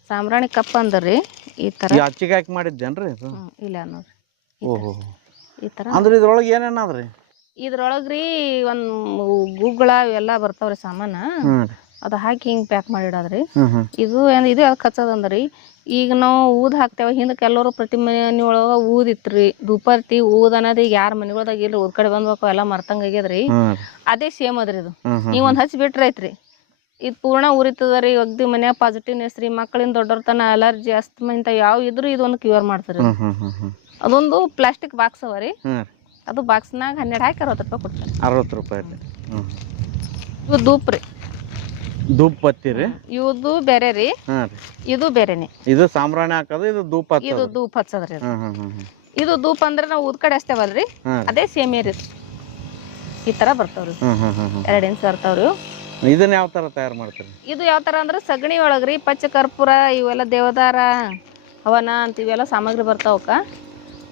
ಸಾಂಬ್ರಾಣಿ ಕಪ್ ಅಂದ್ರಿ ಈ ತರ ಅಚ್ಚಿಗೆ ಹಾಕಿ ಮಾಡಿದ್ದೇನ್ರಿ? ಇಲ್ಲ ನೋಡ್ರಿ ಈ ತರ. ಅಂದ್ರೆ ಇದ್ರೊಳಗೆ ಏನೇನಾದ್ರಿ? ಇದ್ರೊಳಗ್ರಿ ಒಂದ್ ಗುಗ್ಗಳ ಇವೆಲ್ಲ ಬರ್ತಾವ್ರಿ ಸಾಮಾನ, ಅದು ಹಾಕಿ ಹಿಂಗ್ ಪ್ಯಾಕ್ ಮಾಡಿಡೋದ್ರಿ. ಇದು ಯಾವ್ದು ಹಚ್ಚದಂದ್ರಿ, ಈಗ ನಾವು ಊದ್ ಹಾಕ್ತೇವ, ಹಿಂದಕ್ಕೆ ಎಲ್ಲರೂ ಪ್ರತಿ ಮನೆ ಒಳಗ ಊದ್ ಇತ್ರಿ, ಧೂಪರ್ತಿ ಊದ್ ಅನ್ನೋದು ಈಗ ಯಾರ ಮನೆಗಳ್ದಾಗ ಇಲ್ರಿ, ಊರ್ ಕಡೆ ಬಂದ್ಬೇಕು ಎಲ್ಲ ಮರ್ತಂಗ ಆಗ್ಯದ್ರಿ. ಅದೇ ಸೇಮ್ ಅದ್ರಿ ಇದು. ಈಗ ಒಂದ್ ಹಚ್ಚಿ ಬಿಟ್ರೆ ಐತ್ರಿ, ಇದು ಪೂರ್ಣ ಉರಿತದ್ರಿ. ಒಗ್ದಿ ಮನ್ಯಾಗ ಪಾಸಿಟಿವ್ನೆಸ್ ರೀ, ಮಕ್ಕಳಿಂದ ದೊಡ್ಡವ್ರ ತನ ಅಲರ್ಜಿ ಅಸ್ತಮ ಇಂತ ಯಾವ ಇದ್ರು ಇದೊಂದು ಕ್ಯೂರ್ ಮಾಡ್ತಾರೆ. ಅದೊಂದು ಪ್ಲಾಸ್ಟಿಕ್ ಬಾಕ್ಸ್ ಅವ ರೀ, ಅದು ಬಾಕ್ಸ್ನಾಗ 12 ಹಾಕಿ 60 ರೂಪಾಯಿ ಕೊಡ್ತಾರೆ. 60 ರೂಪಾಯಿ ರೀ. ಇವು ಧೂಪ್ ರೀ, ಧೂಪ್ ಬತ್ತಿ ರೀ. ಇವುದು ಬೇರೆ ರೀ, ಇದು ಬೇರೆನೆ. ಇದು ಸಾಂಬ್ರಾಣಿ ಹಾಕೋದು, ಇದು ಧೂಪ್ ಹಚ್ಚೋದು. ಇದು ಧೂಪ್ ಹಚ್ಚದ್ರಿ. ಇದು ಧೂಪ್ ಅಂದ್ರೆ ನಾವು ಊದ್ ಕಡೆ ಅಷ್ಟೇವಲ್ರಿ, ಅದೇ ಸೇಮ್ ರೀ. ಈ ತರ ಬರ್ತಾವ್ರಿ, 2 ಇಂಚ್ ಬರ್ತಾವ್ರಿ. ಇದನ್ನ ಯಾವ ತರ ತಯಾರು ಮಾಡ್ತೀರಿ? ಇದು ಯಾವ ತರ ಅಂದ್ರೆ ಸಗಣಿ ಒಳಗ್ರಿ ಪಚ್ಚ ಕರ್ಪೂರ ಇವೆಲ್ಲ ದೇವದಾರ ಹವನ ಅಂತ ಇವೆಲ್ಲ ಸಾಮಗ್ರಿ ಬರ್ತಾವಕ್ಕ.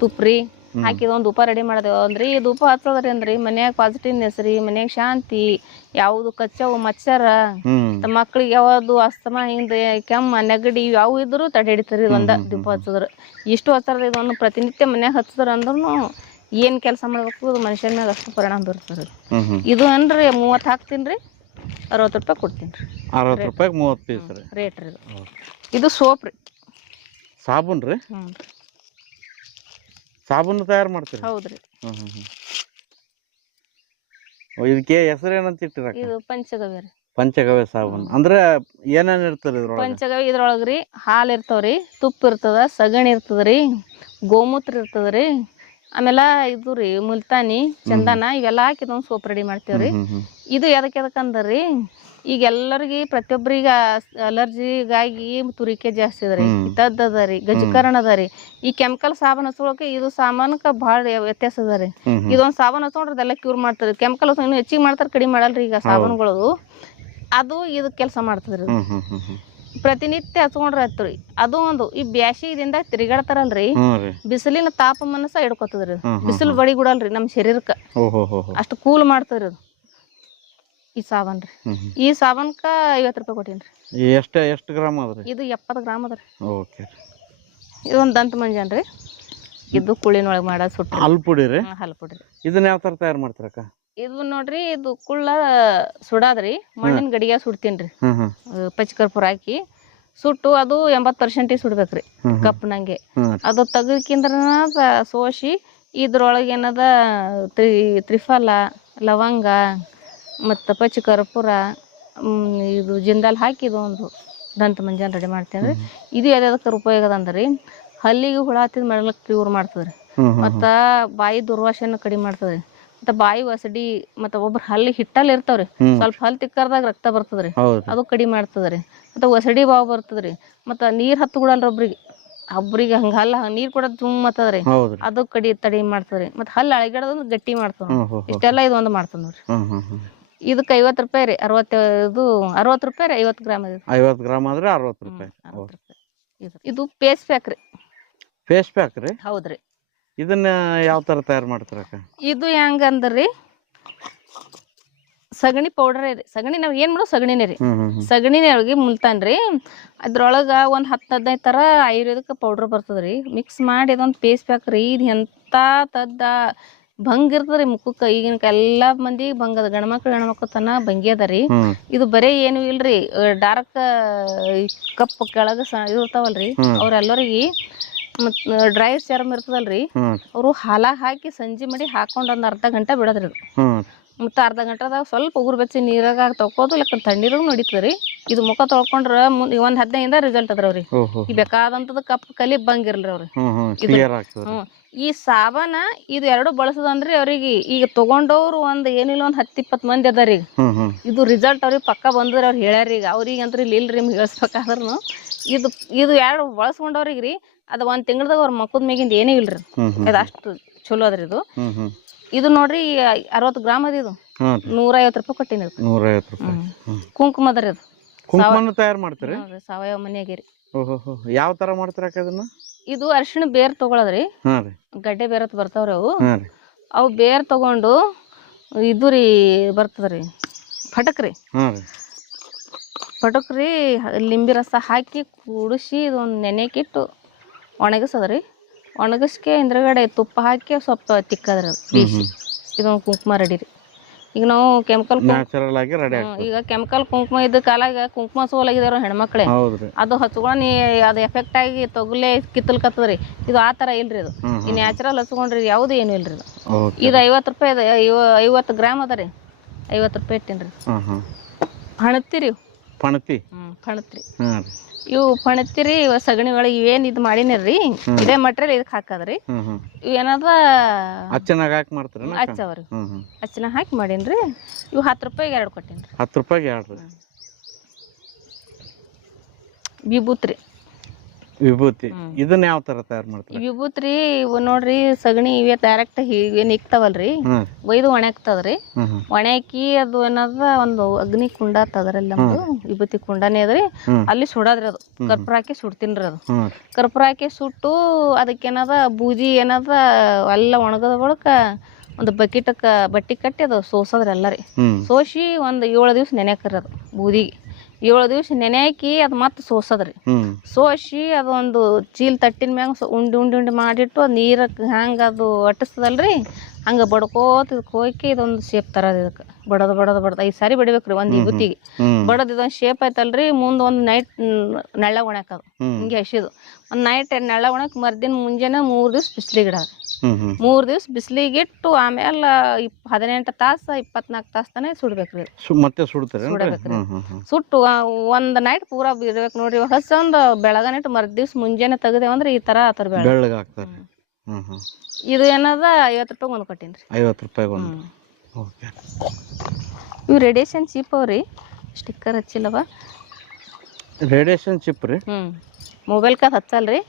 ತುಪ್ರಿ ಹಾಕಿದ ಒಂದು ಧೂಪ ರೆಡಿ ಮಾಡಿದೆವು ಅಂದ್ರಿ. ಧೂಪ ಹಚ್ಚೋದ್ರಿ ಅಂದ್ರಿ ಮನ್ಯಾಗ ಪಾಸಿಟಿವ್ನೆಸ್ ರೀ, ಮನ್ಯಾಗ ಶಾಂತಿ, ಯಾವುದು ಕಚ್ಚವು ಮಚ್ಚರ, ಮಕ್ಳಿಗೆ ಯಾವ್ದು ಅಸ್ತಮ ಹಿಂದೆ ಕೆಮ್ಮ ನೆಗಡಿ ಯಾವ ಇದ್ರು ತಡೆ ಹಿಡಿತಾರಿ ಒಂದ ಧೂಪ ಹಚ್ಚದ್ರ. ಇಷ್ಟು ಹಚ್ಚಾರ ಇದೊಂದು ಪ್ರತಿನಿತ್ಯ ಮನ್ಯಾಗ ಹಚ್ಚದ್ರ ಅಂದ್ರೂ ಏನ್ ಕೆಲಸ ಮಾಡ್ಬೇಕು ಅದು ಮನುಷ್ಯನ ಮ್ಯಾಗ ಅಷ್ಟು ಪರಿಣಾಮ ಬೀರ್ತದ್ರಿ. ಇದು ಅನ್ರಿ 30 ಹಾಕ್ತೀನಿ, 60 ರೂಪಾಯಿ ಕೊಡ್ತೀನಿ. 60 ರೂಪಾಯಿಗೆ 30 ಪೀಸ್ ರೀ ರೇಟ್ ರೀ. ಇದು ಸೋಪ್ ರೀ, ಸಾಬೂನ್ ರೀ. ಸಾಬೂನು ತಯಾರು ಮಾಡ್ತೀರಿ? ಹೌದ್ರಿ. ಇದಕ್ಕೆ ಹೆಸರು ಏನಂತ ಇಟ್ಟಿರ? ಇದು ಪಂಚಗವ್ಯ ರೀ. ಪಂಚಗವ್ಯ ಸಾಬೂನ್ ಅಂದ್ರೆ ಏನೇನ್ ಇರ್ತದ್ರಿ ಇದ್ರೊಳಗೆ? ಪಂಚಗವ್ಯ ಇದ್ರೊಳಗ್ರಿ ಹಾಲು ಇರ್ತಾವ್ರಿ, ತುಪ್ಪ ಇರ್ತದ, ಸಗಣಿ ಇರ್ತದ್ರಿ, ಗೋಮೂತ್ರ ಇರ್ತದ್ರಿ, ಆಮೇಲೆ ಇದು ರೀ ಮುಲ್ತಾನಿ ಚಂದನ ಇವೆಲ್ಲ ಹಾಕಿ ಇದೊಂದು ಸೋಪ್ ರೆಡಿ ಮಾಡ್ತೇವ್ರಿ. ಇದು ಎದಕ್ಕಂದ್ರಿ, ಈಗ ಎಲ್ಲರಿಗೆ ಪ್ರತಿಯೊಬ್ಬರಿಗೆ ಅಲರ್ಜಿಗಾಗಿ ತುರಿಕೆ ಜಾಸ್ತಿ ಅದ ರೀ, ತದ್ ಅದ ರೀ, ಗಜಕರಣ ಅದ ರೀ. ಈ ಕೆಮಿಕಲ್ ಸಾಬೂನ್ ಹಚ್ಕೊಳಕ್ಕೆ ಇದು ಸಾಮಾನಕ್ಕೆ ಭಾಳ ವ್ಯತ್ಯಾಸ ಅದ ರೀ. ಇದೊಂದು ಸಾಬೂನ್ ಹಚ್ಕೊಂಡ್ರೆ ಅದೆಲ್ಲ ಕ್ಯೂರ್ ಮಾಡ್ತಾರೆ. ಕೆಮಿಕಲ್ ಇನ್ನೂ ಹೆಚ್ಚಿಗೆ ಮಾಡ್ತಾರೆ, ಕಡಿಮೆ ಮಾಡಲ್ರಿ ಈಗ ಸಾಬೂನುಗಳು. ಅದು ಇದು ಕೆಲಸ ಮಾಡ್ತದ್ರಿ. ಪ್ರತಿನಿತ್ಯ ಹಚ್ಕೊಂಡ್ರೆ ಹತ್ರಿ. ಅದು ಒಂದು ಈ ಬ್ಯಾಸಿದಿಂದ ತಿರುಗಾಡ್ತಾರಲ್ರಿ, ಬಿಸಿಲಿನ ತಾಪಮಾನ ಸಹ ಹಿಡ್ಕೊತದ್ರಿ. ಬಿಸಿಲು ಬಡಿಗುಡಲ್ರಿ ನಮ್ಮ ಶರೀರಕ್ಕೆ, ಅಷ್ಟು ಕೂಲ್ ಮಾಡ್ತದ್ರಿ ಅದು ಈ ಸಾಬನ್ ರೀ. ಈ ಸಾಬನ್ಕ 50 ರೂಪಾಯಿ ಕೊಟ್ಟೀನ್ರಿ. ಎಷ್ಟು ಗ್ರಾಮ್ ಅದ್ರಿ? ಇದು 70 ಗ್ರಾಮ್ ಅದ್ರಿ. ಇದು ಒಂದು ದಂತ ಮಂಜನ್ ರೀ. ಇದು ಕುಳ್ಳಿನೊಳಗೆ ಮಾಡೋದು ಸುಟ್ಟು ಹಾಲು ಪುಡಿ ರೀ. ಹಾಲು ಪುಡಿ ರೀ. ಇದನ್ನ ಯಾವ ತರ ತಯಾರು ಮಾಡ್ತೀರಕ್ಕ? ಇದು ನೋಡ್ರಿ, ಇದು ಕುಳ್ಳ ಸುಡಾದ್ರಿ, ಮಣ್ಣಿನ ಗಡಿಗೆ ಸುಡ್ತೀನಿ ರೀ, ಪಚ್ಚ ಕರ್ಪೂರ ಹಾಕಿ ಸುಟ್ಟು ಅದು 80% ಸುಡ್ಬೇಕ್ರಿ ಕಪ್ಪನಂಗೆ. ಅದು ತೆಗದ್ಕಿಂದ್ರ ಸೋಸಿ ಇದ್ರೊಳಗೆ ಏನದ ತ್ರಿಫಲ, ಲವಂಗ ಮತ್ತು ಪಚ್ಚ ಕರ್ಪೂರ, ಇದು ಜಿಂದಾಲ್ ಹಾಕಿ ಇದು ಒಂದು ದಂತ ಮಂಜಾನ ರೆಡಿ ಮಾಡ್ತೇನೆ ರೀ. ಇದು ಯಾವ್ದಕ್ಕೆ ಉಪಯೋಗ ಅದ ಅಂದ್ರೆ ಹಲ್ಲಿಗೆ ಹುಳ ಹತ್ತಿದ ಮಾಡ್ಲಿಕ್ಕೆ ಕ್ಯೂರ್ ಮಾಡ್ತದ್ರಿ, ಮತ್ತು ಬಾಯಿ ದುರ್ವಾಸನ ಕಡಿಮೆ ಮಾಡ್ತದ್ರಿ, ಮತ್ತು ಬಾಯಿ ಒಸಡಿ, ಮತ್ತು ಒಬ್ರು ಹಲ್ಲಿ ಹಿಟ್ಟಲ್ಲಿ ಇರ್ತಾವ್ರಿ, ಸ್ವಲ್ಪ ಹಲ್ಲು ತಿಕ್ಕರ್ದಾಗ ರಕ್ತ ಬರ್ತದ್ರಿ, ಅದು ಕಡಿಮೆ ಮಾಡ್ತದ್ರಿ. ಮತ್ತು ಒಸಡಿ ಬಾವು ಬರ್ತದ್ರಿ, ಮತ್ತು ನೀರು ಹತ್ತುಗುಡಲ್ರಿ ಒಬ್ರಿಗೆ ಹಂಗೆ ಹಲ್ಲ ನೀರು ಕೊಡೋದು ತುಂಬತ್ತದ್ರಿ, ಅದು ತಡಿ ಮಾಡ್ತದ್ರಿ. ಮತ್ತು ಹಲ್ಲು ಅಳಗ್ಯಾಡೋದು ಗಟ್ಟಿ ಮಾಡ್ತದ. ಇಷ್ಟೆಲ್ಲ ಇದೊಂದು ಮಾಡ್ತದ ನೋಡ್ರಿ. ಇದಕ್ಕೆ 50 ರೂಪಾಯಿ ರೀ. 60 ರೂಪಾಯಿ ರೀ. 50 ಗ್ರಾಮ್. 50 ಗ್ರಾಮ್ ಆದ್ರೆ 60 ರೂಪಾಯಿ. ಇದು ಪೇಸ್ಟ್ ಪ್ಯಾಕ್ ರೀ. ಪೇಸ್ಟ್ ಪ್ಯಾಕ್ ರೀ? ಹೌದ್ರಿ. ಇದನ್ನ ಯಾವ ತರ ತಯಾರು ಮಾಡ್ತಾರಕ್ಕ? ಇದು ಹೆಂಗಂದ್ರಿ, ಸಗಣಿ ಪೌಡರ್ ರೀ. ಸಗಣಿ ನಾವ್ ಏನ್ ಮಾಡೋ ಸಗಣಿನೇ ರೀ. ಸಗಣಿನೊಳಗೆ ಮುಲ್ತಾನ್ರಿ, ಅದ್ರೊಳಗ ಒಂದ್ 10-15 ತರ ಆಯುರ್ವೇದಿಕ್ ಪೌಡರ್ ಬರ್ತದ್ರಿ. ಮಿಕ್ಸ್ ಮಾಡಿ ಇದೊಂದು ಪೇಸ್ಟ್ ಪ್ಯಾಕ್ ರೀ. ಇದು ಎಂತ ತದ್ದ ಭಂಗ್ ಇರ್ತದ್ರಿ ಮುಖಕ್ಕೆ. ಈಗಿನ ಎಲ್ಲಾ ಮಂದಿ ಭಂಗ್ ಅದ, ಗಂಡ್ಮಕ್ಳು ತನ ಭಂಗಿ ಅದ ರೀ. ಇದು ಬರೀ ಏನು ಇಲ್ರಿ, ಡಾರ್ಕ್ ಕಪ್ ಕೆಳಗ ಇರ್ತಾವಲ್ರಿ ಅವ್ರೆಲ್ಲರಿಗೆ, ಮತ್ ಡ್ರೈ ಚರ್ಮ ಇರ್ತದಲ್ರಿ, ಅವ್ರು ಹಾಲಾಗ ಹಾಕಿ ಸಂಜೆ ಮಾಡಿ ಹಾಕೊಂಡ್ ಒಂದ್ ಅರ್ಧ ಗಂಟೆ ಬಿಡೋದ್ರಿ. ಮತ್ತು ಅರ್ಧ ಗಂಟೆದಾಗ ಸ್ವಲ್ಪ ಉಗುರು ಬೆಚ್ಚಿ ನೀರಾಗ ತೊಳ್ಕೋದು ಇಲ್ಲ ತಣ್ಣೀರಾಗ ನಡೀತದೆ ಇದು ಮುಖ ತೊಳ್ಕೊಂಡ್ರೆ ಒಂದು 15 ರಿಸಲ್ಟ್ ಅದ್ರ ಅವ್ರಿ ಈ ಬೇಕಾದಂಥದ್ದು ಕಪ್ಪು ಕಲಿ ಬಂಗಿರಲ್ರಿ ಅವ್ರಿ ಈ ಸಾಬಾನ ಇದು ಎರಡು ಬಳಸೋದಂದ್ರಿ ಅವ್ರಿಗೆ ಈಗ ತಗೊಂಡವ್ರು ಒಂದು ಏನಿಲ್ಲ ಒಂದು 10-20 ಮಂದಿ ಅದಾರ ಈಗ ಇದು ರಿಸಲ್ಟ್ ಅವ್ರಿಗೆ ಪಕ್ಕ ಬಂದ್ರೆ ಅವ್ರು ಹೇಳ್ಯಾರ ಈಗ ಅವ್ರಿಗೆ ಅಂತ ಇಲ್ಲಿ ಇಲ್ರಿ ನಿಮ್ಗೆ ಹೇಳ್ಸ್ಬೇಕಾದ್ರೂ ಇದು ಎರಡು ಬಳಸ್ಕೊಂಡವ್ರಿಗೆ ರೀ ಅದು 1 ತಿಂಗಳದಾಗ ಅವ್ರ ಮಕ್ಕದ ಮೇಗಿಂದ ಏನೂ ಇಲ್ರಿ ಅದು ಅಷ್ಟು ಚಲೋ ಅದ್ರಿ ಇದು ನೋಡ್ರಿ 60 ಗ್ರಾಮ್ ಅದ ಇದು 150 ರೂಪಾಯಿ ಕೊಟ್ಟಿನಿ 150 ರೂಪಾಯಿ ಕುಂಕುಮ ಅದ್ರಿ ಅದು ಕುಂಕುಮನ ತಯಾರು ಮಾಡ್ತೀರಿ ಸಾವಯವ ಮನೆಯಾಗೆ ರೀ ಯಾವ ತರ ಮಾಡ್ತೀರ ಅದನ್ನ ಇದು ಅರಿಶಿಣ ಬೇರ್ ತಗೊಳದ್ರಿ ಗಡ್ಡೆ ಬೇರೆ ಬರ್ತಾವ್ರಿ ಅವು ಬೇರ್ ತಗೊಂಡು ಇದು ರೀ ಬರ್ತದ್ರಿ ಫಟಕ್ರಿ ಲಿಂಬಿ ರಸ ಹಾಕಿ ಕೂಡಿಸಿ ಇದೊಂದು ನೆನೆಕಿಟ್ಟು ಒಣಗಿಸದ್ರಿ ಒಣಗಿಸ್ಕೆ ಹಿಂದ್ರಗಡೆ ತುಪ್ಪ ಹಾಕಿ ಸ್ವಲ್ಪ ತಿಕ್ಕದ್ರಿ ಅದು ಬೀಸಿ ಇದೊಂದು ಕುಂಕುಮ ರೆಡಿ ರೀ ಈಗ ನಾವು ಕೆಮಿಕಲ್ ಈಗ ಕೆಮಿಕಲ್ ಕುಂಕುಮ ಇದ್ದ ಕಾಲಾಗ ಕುಂಕುಮ ಸೋಲಾಗಿದಾರ ಹೆಣ್ಮಕ್ಳೆ ಅದು ಹಚ್ಕೊಂಡ್ ಅದು ಎಫೆಕ್ಟ್ ಆಗಿ ತೊಗಲೆ ಕಿತ್ತಲ್ಕತ್ತದ್ರಿ ಇದು ಆ ತರ ಇಲ್ರಿ ಅದು ಈ ನ್ಯಾಚುರಲ್ ಹಚ್ಕೊಂಡ್ರಿ ಯಾವ್ದು ಏನು ಇಲ್ರಿ ಇದು 50 ರೂಪಾಯಿ ಅದ 50 ಗ್ರಾಮ್ ಅದ ರೀ 50 ರೂಪಾಯಿ ಇಟ್ಟಿನ್ರಿ ಪಣತಿರಿ ಪಣತ್ರಿ ಇವು ಪಣತಿರಿ ಸಗಣಿ ಒಳಗೆ ಇವೇನ್ ಇದು ಮಾಡಿನಿರಿ ಇದೇ ಮಟೀರಿಯಲ್ ಇದಕ್ಕೆ ಹಾಕದ್ರಿ ಇವ್ ಏನದ ಹಚ್ಚವ್ರಿ ಹಚ್ಚನ ಹಾಕಿ ಮಾಡೀನ್ರಿ ಇವು 10 ರೂಪಾಯಿಗೆ 2 ಕೊಟ್ಟೇನ್ರಿ 10 ರೂಪಾಯಿಗೆ 2 ವಿಭೂತಿ ಇದನ್ನ ಯಾವ ತರ ತಯಾರು ಮಾಡ್ತೀರಿ ವಿಭೂತಿ ಇವು ನೋಡ್ರಿ ಸಗಣಿ ಇವೇ ಡೈರೆಕ್ಟ್ ಏನ್ ಇಕ್ತಾವಲ್ರಿ ಒಯ್ದು ಒಣಗ್ತದ್ರಿ ಒಣಾಕಿ ಅದು ಏನದ ಒಂದು ಅಗ್ನಿ ಕುಂಡ ತದ್ರಲ್ಲಿ ನಮ್ದು ವಿಭೂತಿ ಕುಂಡನೇ ಅದ್ರಿ ಅಲ್ಲಿ ಸುಡೋದ್ರಿ ಅದು ಕರ್ಪೂರ ಹಾಕಿ ಸುಡ್ತೀನ್ರಿ ಅದು ಕರ್ಪೂರ ಹಾಕಿ ಸುಟ್ಟು ಅದಕ್ಕೇನದ ಬೂದಿ ಏನದ ಎಲ್ಲ ಒಣಗದ ಬಳಿಕ ಒಂದು ಬಟ್ಟಿ ಕಟ್ಟಿ ಅದು ಸೋಸದ್ರಿ ಎಲ್ಲರಿ ಸೋಸಿ ಒಂದು 7 ದಿವ್ಸ ನೆನೆಯಕ್ರಿ ಅದು ಬೂದಿಗೆ 7 ದಿವ್ಸ ನೆನೆ ಹಾಕಿ ಅದು ಮತ್ತೆ ಸೋಸದ್ರಿ ಸೋಸಿ ಅದೊಂದು ಚೀಲ್ ತಟ್ಟಿನ ಮ್ಯಾಗ ಉಂಡಿ ಮಾಡಿಟ್ಟು ಅದು ನೀರಕ್ಕೆ ಹ್ಯಾಂಗ ಅದು ಅಟ್ಟಿಸ್ತದಲ್ರಿ ಹಂಗ ಬಡ್ಕೋತ ಹೋಗಿ ಇದೊಂದು ಶೇಪ್ ತರದ್ ಇದಕ್ಕೆ ಬಡದ್ 5 ಸಾರಿ ಬಡಿಬೇಕ್ರಿ ಒಂದ್ ವಿಭೂತಿಗೆ ಬಡದ್ ಇದೊಂದು ಶೇಪ್ ಆಯ್ತಲ್ರಿ ಮುಂದ್ ಒಂದು ನೈಟ್ ನೆಳ್ಳ ಒಣಕದು ಹಿಂಗೆ ಹಸಿದು ಒಂದ್ ನೈಟ್ ನೆಳ್ಳ ಒಣಕ್ ಮರ್ದಿನ ಮುಂಜಾನೆ 3 ದಿವ್ಸ ಬಿಸ್ಲಿಗೆ ಇಡೋದು 3 ದಿವ್ಸ ಬಿಸ್ಲಿಗೆ ಇಟ್ಟು ಆಮೇಲೆ 18 ತಾಸು 24 ತಾಸು ತನ ಸುಡ್ಬೇಕ್ರಿ ಮತ್ತೆ ಸುಡ್ಬೇಕ್ರಿ ಸುಟ್ಟು ಒಂದ್ ನೈಟ್ ಪೂರಾ ಇರ್ಬೇಕು ನೋಡ್ರಿ ಹಸಂದ್ ಬೆಳಗನಿಟ್ಟು ದಿವ್ಸ ಮುಂಜಾನೆ ತೆಗದೇವಂದ್ರೆ ಈ ತರ ಆತರ ಇದು ಏನದ 50 ರೂಪಾಯಿ ಒಂದು ಕೊಟ್ಟೇನ್ರಿ 50 ರೂಪಾಯಿ ಒಂದು ಇವು ರೇಡಿಯೇಷನ್ ಚಿಪ್ ಅವ್ರಿ ಸ್ಟಿಕ್ಕರ್ ಹಚ್ಚಿಲ್ಲವ ರೇಡಿಯೇಷನ್ ಚಿಪ್ ರೀ ಮೊಬೈಲ್ ಕ ಹಚ್ಚಲ್ರಿ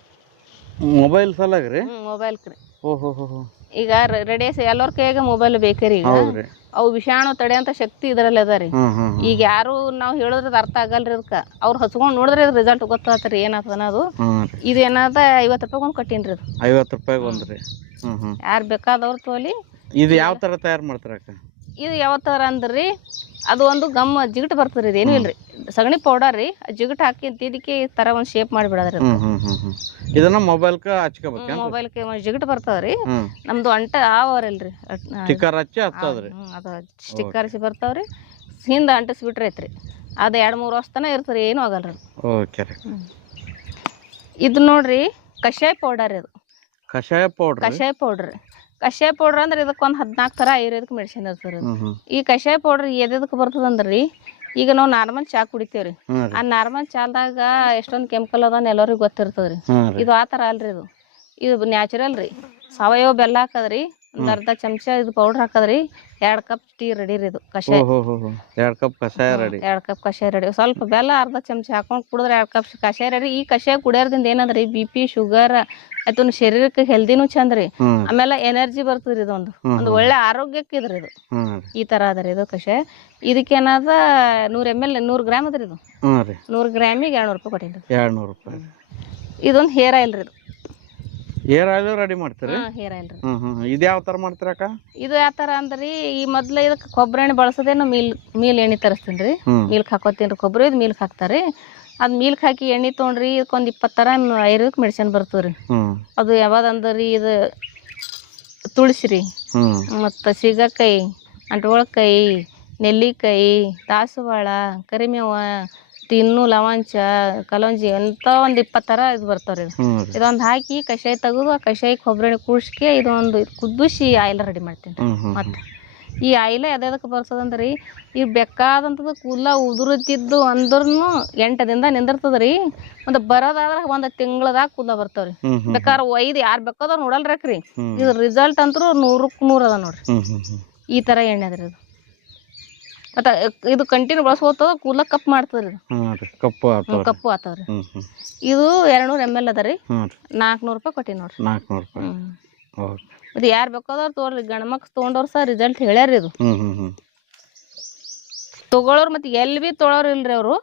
ಮೊಬೈಲ್ ಸಲಾಗ್ರಿ ಮೊಬೈಲ್ ಕ್ರಿ ಈಗ ರೇಡಿಯೇಷನ್ ಎಲ್ಲರ ಕೈಯಾಗ ಮೊಬೈಲ್ ಬೇಕ್ರಿ ಈಗ ಅವು ವಿಷಾಣು ತಡೆಯಂತ ಶಕ್ತಿ ಇದ್ರಲ್ಲಿ ಅದ ರೀ ಈಗ ಯಾರು ನಾವ್ ಹೇಳಿದ್ರೆ ಅರ್ಥ ಆಗಲ್ರಿ ಅದಕ್ಕ ಅವ್ರು ಹಚ್ಕೊಂಡ್ ನೋಡಿದ್ರೆ ರಿಸಲ್ಟ್ ಗೊತ್ತಾಗ್ತರಿ ಏನಾಗ್ತದ ಅದು ಇದು ಏನದ 50 ರೂಪಾಯಿ ಒಂದು ಕೊಟ್ಟೀನ್ರಿ ಅದು 50 ರೂಪಾಯಿ ಒಂದ್ರಿ ಯಾರು ಬೇಕಾದವ್ರು ತೋಲಿ ಇದು ಯಾವ ತರ ತಯಾರು ಮಾಡ್ತಾರ ಇದು ಯಾವ ತರ ಅಂದ್ರಿ ಅದು ಒಂದು ಗಮ್ ಜಿಗಟ್ ಬರ್ತದ್ರಿ ಇದು ಏನೂ ಇಲ್ರಿ ಸಗಣಿ ಪೌಡರ್ ರೀ ಜಿಗಟ್ ಹಾಕಿ ಇದಕ್ಕೆ ಈ ತರ ಒಂದ್ ಶೇಪ್ ಮಾಡಿ ಬಿಡೋದ್ರಿ ಇದನ್ನ ಮೊಬೈಲ್ ಕ ಹಚ್ಕೋಬೇಕು ಮೊಬೈಲ್ ಕೆ ಜಿಗಟ್ ಬರ್ತದ್ರಿ ನಮ್ದು ಅಂಟ ಆವರಲ್ರಿ ಸ್ಟಿಕ್ಕರ್ ಹಚ್ಚಿ ಹಚ್ಚೋದ್ರಿ ಅದು ಸ್ಟಿಕ್ಕರ್ ಹಚ್ಚಿ ಬರ್ತಾವ್ರಿ ಹಿಂದ ಅಂಟಿಸ್ಬಿಟ್ರೆ ಐತ್ರಿ ಅದು 2-3 ವರ್ಷ ತನ ಇರ್ತರಿ ಏನೂ ಆಗಲ್ರಿ ಇದು ನೋಡ್ರಿ ಕಷಾಯ ಪೌಡರ್ ಇದು ಕಷಾಯ ಪೌಡರ್ ಅಂದ್ರೆ ಇದಕ್ಕೊಂದು 14 ತರ ಆಯುರ್ವೇದಿಕ್ ಮೆಡಿಸಿನ್ ಇರ್ತದೆ ಈ ಕಷಾಯ ಪೌಡರ್ ಎದಕ್ಕೆ ಬರ್ತದಂದ್ರಿ ಈಗ ನಾವು ನಾರ್ಮಲ್ ಚಾ ಕುಡಿತೇವ್ರಿ ಆ ನಾರ್ಮಲ್ ಚಾದಾಗ ಎಷ್ಟೊಂದು ಕೆಮಿಕಲ್ ಅದ ಎಲ್ಲರಿಗೂ ಗೊತ್ತಿರ್ತದ್ರಿ ಇದು ಆ ತರ ಅಲ್ರಿ ಇದು ನ್ಯಾಚುರಲ್ ರೀ ಸಾವಯವ ಬೆಲ್ಲ ಹಾಕದ್ರಿ ಒಂದು ಅರ್ಧ ಚಮಚ ಇದು ಪೌಡರ್ ಹಾಕದ್ರಿ 2 ಕಪ್ ಟೀ ರೆಡಿ ರೀ ಇದು ಕಷಾಯ 2 ಕಪ್ ಕಷಾಯ ರೆಡಿ ಸ್ವಲ್ಪ ಬೆಲ್ಲ ಅರ್ಧ ಚಮಚ ಹಾಕೊಂಡ್ ಕುಡಿದ್ರೆ 2 ಕಪ್ ಕಷಾಯ ರೆಡಿ ಈ ಕಷಾಯ ಕುಡಿಯೋದ್ರಿಂದ ಏನಂದ್ರಿ BP ಶುಗರ್ ಆಯ್ತು ಶರೀರಕ್ಕೆ ಹೆಲ್ದಿನೂ ಚಂದ್ರಿ ಆಮೇಲೆ ಎನರ್ಜಿ ಬರ್ತದ್ರಿ ಇದೊಂದು ಒಂದು ಒಳ್ಳೆ ಆರೋಗ್ಯಕ್ಕೆ ಇದ್ರಿ ಇದು ಈ ತರ ಅದರಿ ಇದು ಕಷಾಯ ಇದಕ್ಕೇನಾದ 100 ml 100 ಗ್ರಾಮ್ ಅದ್ರಿ ಇದು 100 ಗ್ರಾಮಿಗೆ 200 ರೂಪಾಯಿ ಕೊಟ್ಟಿನ್ರಿ 200 ರೂಪಾಯಿ ಇದೊಂದು ಹೇರ್ ಆಯಿಲ್ ರೀ ಹೇರ್ ಆಯಿಲ್ ರೆಡಿ ಮಾಡ್ತೀರಿ ಹೇರ್ ಆಯಿಲ್ ಇದು ಯಾವ ತರ ಮಾಡ್ತೀರಕ್ಕ ಇದು ಯಾವ ತರ ಅಂದ್ರಿ ಈ ಮೊದ್ಲ ಇದಕ್ಕೆ ಕೊಬ್ಬರಿ ಎಣ್ಣೆ ಬಳಸೋದೇನು ಮೀಲ್ ಎಣ್ಣೆ ತರಿಸ್ತೀನಿ ಮೀಲ್ಕ್ ಹಾಕೋತೀನಿ ಕೊಬ್ಬರಿ ಇದು ಮೀಲ್ಕ್ ಹಾಕ್ತಾರಿ ಅದ್ ಮೀಲ್ಕ್ ಹಾಕಿ ಎಣ್ಣೆ ತೊಗೊಂಡ್ರಿ ಇದಕ್ಕೊಂದು 20 ತರ ಆಯುರ್ವೇದಿಕ್ ಮೆಡಿಸಿನ್ ಬರ್ತದ್ರಿ ಅದು ಯಾವ್ದಂದ್ರಿ ಇದು ತುಳಸಿ ರೀ ಮತ್ತು ಸೀಗಕಾಯಿ ಅಂಟ್ವಳಕಾಯಿ ನೆಲ್ಲಿಕಾಯಿ ದಾಸವಾಳ ಕರಿಮೇವ ತಿನ್ನು ಲವಂಚ ಕಲಂಜಿ ಅಂತ ಒಂದು 20 ತರ ಇದು ಬರ್ತಾವ್ರಿ ಇದೊಂದು ಹಾಕಿ ಕಷಾಯ ತೆಗೆದು ಆ ಕಷಾಯ ಕೊಬ್ಬರಿ ಕೂಡ್ಸ್ಕೆ ಇದೊಂದು ಕುದಿಸಿ ಆಯಿಲ್ ರೆಡಿ ಮಾಡ್ತೀನಿ ಮತ್ತೆ ಈ ಆಯಿಲೆ ಅದಕ್ಕೆ ಬರ್ತದಂದ್ರಿ ಈ ಬೇಕಾದಂಥದ್ದು ಕೂದಲ ಉದುರುತ್ತಿದ್ದು ಅಂದ್ರೂ 8 ದಿನದಾಗ ನಿಂದಿರ್ತದ್ರಿ. ಒಂದು ಬರೋದಾದ್ರೆ 1 ತಿಂಗಳದಾಗ ಕೂದಲ ಬರ್ತಾವ್ರಿ. ಬೇಕಾದ್ರೆ ಒಯ್ದು ಯಾರು ಬೇಕಾದ್ರೂ ನೋಡಲ್ರಕ್ರಿ. ಇದು ರಿಸಲ್ಟ್ ಅಂತೂ 100ಕ್ಕೆ 100 ಅದ ನೋಡ್ರಿ. ಈ ಥರ ಎಣ್ಣೆ ಅದ್ರಿ ಇದು. ಮತ್ತು ಇದು ಕಂಟಿನ್ಯೂ ಬಳಸ್ಕೋತ ಕೂದಲ ಕಪ್ಪು ಮಾಡ್ತದ್ರಿ. ಕಪ್ಪು ಆತವ್ರಿ. ಇದು 200 ml ಅದ ರೀ. 400 ರೂಪಾಯಿ ಕೊಟ್ಟಿ ನೋಡ್ರಿ. 400 ರೂಪಾಯಿ. ಮತ್ತೆ ಯಾರು ಬೇಕಾದವ್ರು ತೋರ್ರಿ, ಗಂಡ್ಮಕ್ಳು ತೊಗೊಂಡವ್ರು ಸಹ ರಿಸಲ್ಟ್ ಹೇಳ್ಯಾರ ಇದು. ತಗೊಳ್ಳೋರು ಮತ್ತೆ ಎಲ್ಲಿ ಬಿ ತೊಗೊಳೋರು ಇಲ್ರಿ ಅವರು.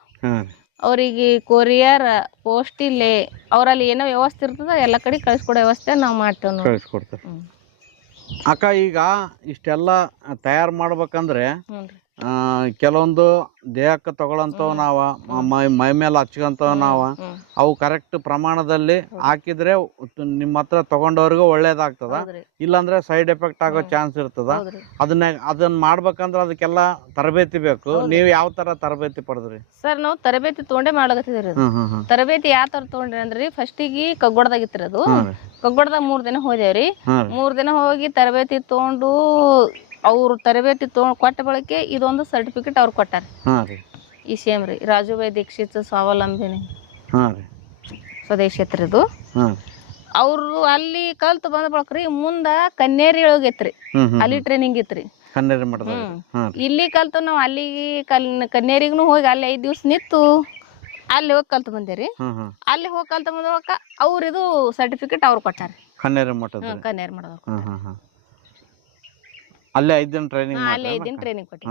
ಅವರಿಗೆ ಕೊರಿಯರ್ ಪೋಸ್ಟ್ ಇಲ್ಲೇ ಅವರಲ್ಲಿ ಏನೋ ವ್ಯವಸ್ಥೆ ಇರ್ತದ ಎಲ್ಲ ಕಡೆ ಕಳಿಸ್ಕೊಡೋ ವ್ಯವಸ್ಥೆ ನಾವು ಮಾಡ್ತೇವೆ ನೋಡಿ. ಕಳಿಸ್ಕೊಡ್ತಾರೆ. ಅಕ್ಕ ಈಗ ಇಷ್ಟೆಲ್ಲ ತಯಾರು ಮಾಡ್ಬೇಕಂದ್ರೆ ಕೆಲವೊಂದು ದೇಹಕ್ಕೆ ತಗೊಳ್ಳಂತವ್ ನಾವ ಮೈ ಮೇಲೆ ಹಚ್ಕೊಂತವ್ ನಾವ ಅವು ಕರೆಕ್ಟ್ ಪ್ರಮಾಣದಲ್ಲಿ ಹಾಕಿದ್ರೆ ನಿಮ್ಮ ಹತ್ರ ತಗೊಂಡವ್ರಿಗೂ ಒಳ್ಳೇದಾಗ್ತದ. ಇಲ್ಲಾಂದ್ರೆ ಸೈಡ್ ಎಫೆಕ್ಟ್ ಆಗೋ ಚಾನ್ಸ್ ಇರ್ತದ. ಅದನ್ನ ಮಾಡ್ಬೇಕಂದ್ರೆ ಅದಕ್ಕೆಲ್ಲ ತರಬೇತಿ ಬೇಕು. ನೀವ್ ಯಾವ ತರ ತರಬೇತಿ ಪಡೆದ್ರಿ? ಸರ್ ನಾವು ತರಬೇತಿ ತೊಗೊಂಡೇ ಮಾಡ್ಲಕತ್ತಿದ್ರಿ. ತರಬೇತಿ ಯಾವ ತರ ತೊಗೊಂಡ್ರಿ ಅಂದ್ರಿ, ಫಸ್ಟಿಗೆ ಕಗ್ಗೊಡ್ದಾಗಿತ್ರಿ. ಅದು ಕಗ್ಗೊಡ್ದಾಗ 3 ದಿನ ಹೋದೇವ್ರಿ. 3 ದಿನ ಹೋಗಿ ತರಬೇತಿ ತೊಗೊಂಡು ಅವ್ರು ತರಬೇತಿ ಕೊಟ್ಟ ಬಳಕೆ ಇದೊಂದು ಸರ್ಟಿಫಿಕೇಟ್ ಅವ್ರು ಕೊಟ್ಟಾರ. ಈ ಸೇಮ್ ರೀ ರಾಜುಭಾಯಿ ದೀಕ್ಷಿತ್ ಸ್ವಾವಲಂಬಿನಿ ಸ್ವದೇಶಿ ಹತ್ರ ಇದು. ಅವ್ರು ಅಲ್ಲಿ ಕಲ್ತು ಬಂದ ಬಳಕ್ರಿ ಮುಂದ ಕನ್ನೇರಿ ಹೋಗೈತ್ರಿ. ಅಲ್ಲಿ ಟ್ರೈನಿಂಗ್ ಇತ್ರಿ. ಇಲ್ಲಿ ಕಲ್ತು ನಾವು ಅಲ್ಲಿಗೆ ಕನ್ನೇರಿಗೂ ಹೋಗಿ ಅಲ್ಲಿ 5 ದಿವ್ಸ ನಿಂತು ಅಲ್ಲಿ ಹೋಗಿ ಕಲ್ತು ಬಂದೇರಿ. ಅಲ್ಲಿ ಹೋಗಿ ಕಲ್ತು ಬಂದೊಳಕ ಅವ್ರ ಇದು ಸರ್ಟಿಫಿಕೇಟ್ ಅವ್ರು ಕೊಟ್ಟಾರ. ಕನ್ನೇರಿ ಮಠದ ಕನ್ನೇರಿ ಮಾಡೋದು. ಅಲ್ಲೇ 5 ದಿನ ಟ್ರೈನಿಂಗ್ ಅಲ್ಲಿ 5 ದಿನ ಟ್ರೈನಿಂಗ್ ಕೊಟ್ಟಿ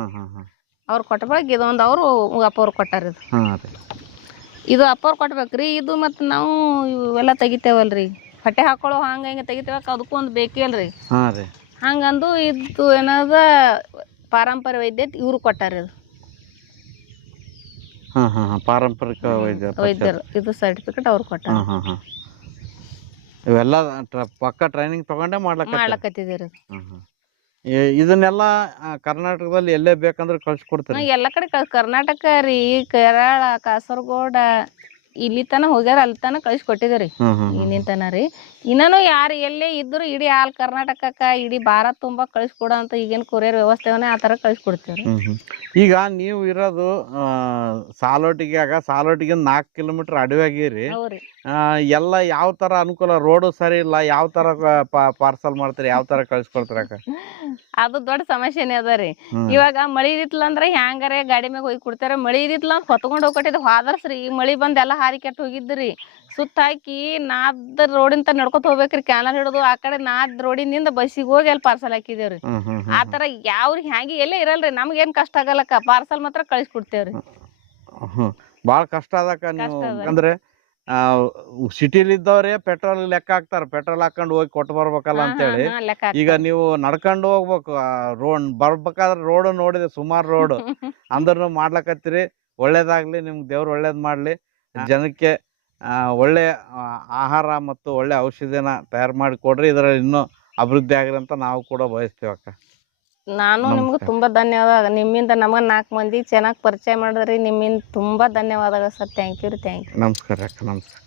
ಅವ್ರು ಕೊಟ್ಟ ಬಳಕ ಇದೊಂದು ಅವರು ಅಪ್ಪ ಅವ್ರು ಕೊಟ್ಟಾರ. ಇದು ಅಪ್ಪ ಅವ್ರು ಕೊಟ್ಬೇಕ್ರಿ. ಇದು ಮತ್ತು ನಾವು ಇವೆಲ್ಲ ತೆಗಿತೇವಲ್ರಿ, ಹೊಟ್ಟೆ ಹಾಕೊಳ್ಳೋ ಹಂಗೆ ಹಿಂಗೆ ತೆಗಿತೇವಕ್ಕ, ಅದಕ್ಕೂ ಒಂದು ಬೇಕೇ ಅಲ್ರಿ. ಹಂಗಂದು ಇದು ಏನದ ಪಾರಂಪರ್ಯ ವೈದ್ಯ ಇವ್ರು ಕೊಟ್ಟಾರ. ಇದು ಪಾರಂಪರಿಕ ವೈದ್ಯರು ಇದು ಸರ್ಟಿಫಿಕೇಟ್ ಅವ್ರು ಕೊಟ್ಟಾರ. ಇವೆಲ್ಲ ಪಕ್ಕ ಟ್ರೈನಿಂಗ್ ತಗೊಂಡೇ ಮಾಡ್ಲಕತ್ತಿದ್ದೀರಿ. ಇದನ್ನೆಲ್ಲ ಕರ್ನಾಟಕದಲ್ಲಿ ಎಲ್ಲೇ ಬೇಕಂದ್ರೆ ಕಳ್ಸಿಕೊಡ್ತಾರೆ. ಎಲ್ಲ ಕಡೆ ಕರ್ನಾಟಕ ರೀ, ಕೇರಳ, ಕಾಸರಗೋಡ ಇಲ್ಲಿ ತನ ಹೋಗ್ಯಾರ, ಅಲ್ಲಿ ತನ ಕಳಿಸ್ಕೊಟ್ಟಿದ್ರಿ. ಇನ್ನಿನ ತನ ರೀ ಇನ್ನೂ ಯಾರು ಎಲ್ಲೇ ಇದ್ರು ಇಡೀ ಆಲ್ ಕರ್ನಾಟಕಕ್ಕ ಇಡೀ ಭಾರತ ತುಂಬಾ ಕಳಿಸ್ಕೊಡೋ ಅಂತ ಈಗೇನು ಕೊರಿಯರ್ ವ್ಯವಸ್ಥೆವನ್ನ ಆ ತರ ಕಳಿಸ್ಕೊಡ್ತೀವ್ರಿ. ಈಗ ನೀವು ಇರೋದು ಸಾಲೋಟಿಗೆ 4 ಕಿಲೋಮೀಟರ್ ಅಡವಿಯಾಗಿರಿ. ಎಲ್ಲ ಯಾವ ತರ ಅನುಕೂಲ? ರೋಡು ಸರಿ ಇಲ್ಲ, ಯಾವ ತರ ಪಾರ್ಸಲ್ ಮಾಡ್ತೀರಿ, ಯಾವ ತರ ಕಳಿಸ್ಕೊಡ್ತೀರ? ಅದು ದೊಡ್ಡ ಸಮಸ್ಯೆನೇ ಅದ ರೀ. ಇವಾಗ ಮಳಿ ಇದಿತ್ಲಂದ್ರೆ ಹ್ಯಾಂಗಾರೆ ಗಾಡಿ ಮ್ಯಾಗ ಹೋಗಿ ಕೊಡ್ತಾರ. ಮಳಿ ಇದಿತ್ಲ ಹೊತ್ಕೊಂಡ್ ಹೋಗ್ಕೊಟ್ಟಿದ್ ಹೋದರ್ಸ್ರಿ. ಈ ಮಳಿ ಬಂದ್ ಎಲ್ಲ ಹಾರಿ ಕೆಟ್ಟ ಹೋಗಿದ್ರಿ. ಸುತ್ತ ಹಾಕಿ ನಾದ್ ರೋಡಿಂದ ನಡ್ಕೊತ ಹೋಗ್ಬೇಕ್ರಿ. ಕ್ಯಾನಲ್ ಹಿಡಿದು ಆ ಕಡೆ ನಾದ್ ರೋಡಿನಿಂದ ಬಸ್ಸಿಗೆ ಹೋಗಿ ಅಲ್ಲಿ ಪಾರ್ಸಲ್ ಹಾಕಿದೇವ್ರಿ. ಆ ತರ ಯಾವ್ರಿ ಹ್ಯಾಂಗಿ ಎಲ್ಲೇ ಇರಲ್ರಿ. ನಮ್ಗೇನ್ ಕಷ್ಟ ಆಗಲ್ಲಕ್ಕ, ಪಾರ್ಸಲ್ ಮಾತ್ರ ಕಳಿಸ್ಕೊಡ್ತೇವ್ರಿ. ಬಾಳ ಕಷ್ಟ ಅದಕ್ಕ. ನೀವು ಅಂದ್ರೆ ಸಿಟಿಲಿ ಇದ್ದವ್ರೆ ಪೆಟ್ರೋಲ್ ಲೆಕ್ಕ ಹಾಕ್ತಾರ, ಪೆಟ್ರೋಲ್ ಹಾಕೊಂಡು ಹೋಗಿ ಕೊಟ್ಟು ಬರ್ಬೇಕಲ್ಲ ಅಂತೇಳಿ. ಈಗ ನೀವು ನಡ್ಕೊಂಡು ಹೋಗ್ಬೇಕು. ರೋಡ್ ಬರ್ಬೇಕಾದ್ರೆ ರೋಡ್ ನೋಡಿದೆ, ಸುಮಾರು ರೋಡ್ ಅಂದ್ರೂ ಮಾಡ್ಲಕತ್ತೀರಿ. ಒಳ್ಳೇದಾಗ್ಲಿ, ನಿಮ್ಗೆ ದೇವ್ರು ಒಳ್ಳೇದ್ ಮಾಡ್ಲಿ. ಜನಕ್ಕೆ ಒಳ್ಳೆ ಆಹಾರ ಮತ್ತು ಒಳ್ಳೆ ಔಷಧಿನ ತಯಾರು ಮಾಡಿ ಕೊಡ್ರಿ. ಇದರಲ್ಲಿ ಇನ್ನೂ ಅಭಿವೃದ್ಧಿ ಆಗ್ರಿ ಅಂತ ನಾವು ಕೂಡ ಬಯಸ್ತೀವಿ ಅಕ್ಕ. ನಾನು ನಿಮ್ಗೆ ತುಂಬಾ ಧನ್ಯವಾದ. ನಿಮ್ಮಿಂದ ನಮಗ 4 ಮಂದಿ ಚೆನ್ನಾಗಿ ಪರಿಚಯ ಮಾಡಿದ್ರಿ. ನಿಮ್ಮಿಂದ ತುಂಬಾ ಧನ್ಯವಾದಗಳು ಸರ್. ಥ್ಯಾಂಕ್ ಯು ರೀ. Thank you. ನಮಸ್ಕಾರ ಅಕ್ಕ. ನಮಸ್ಕಾರ.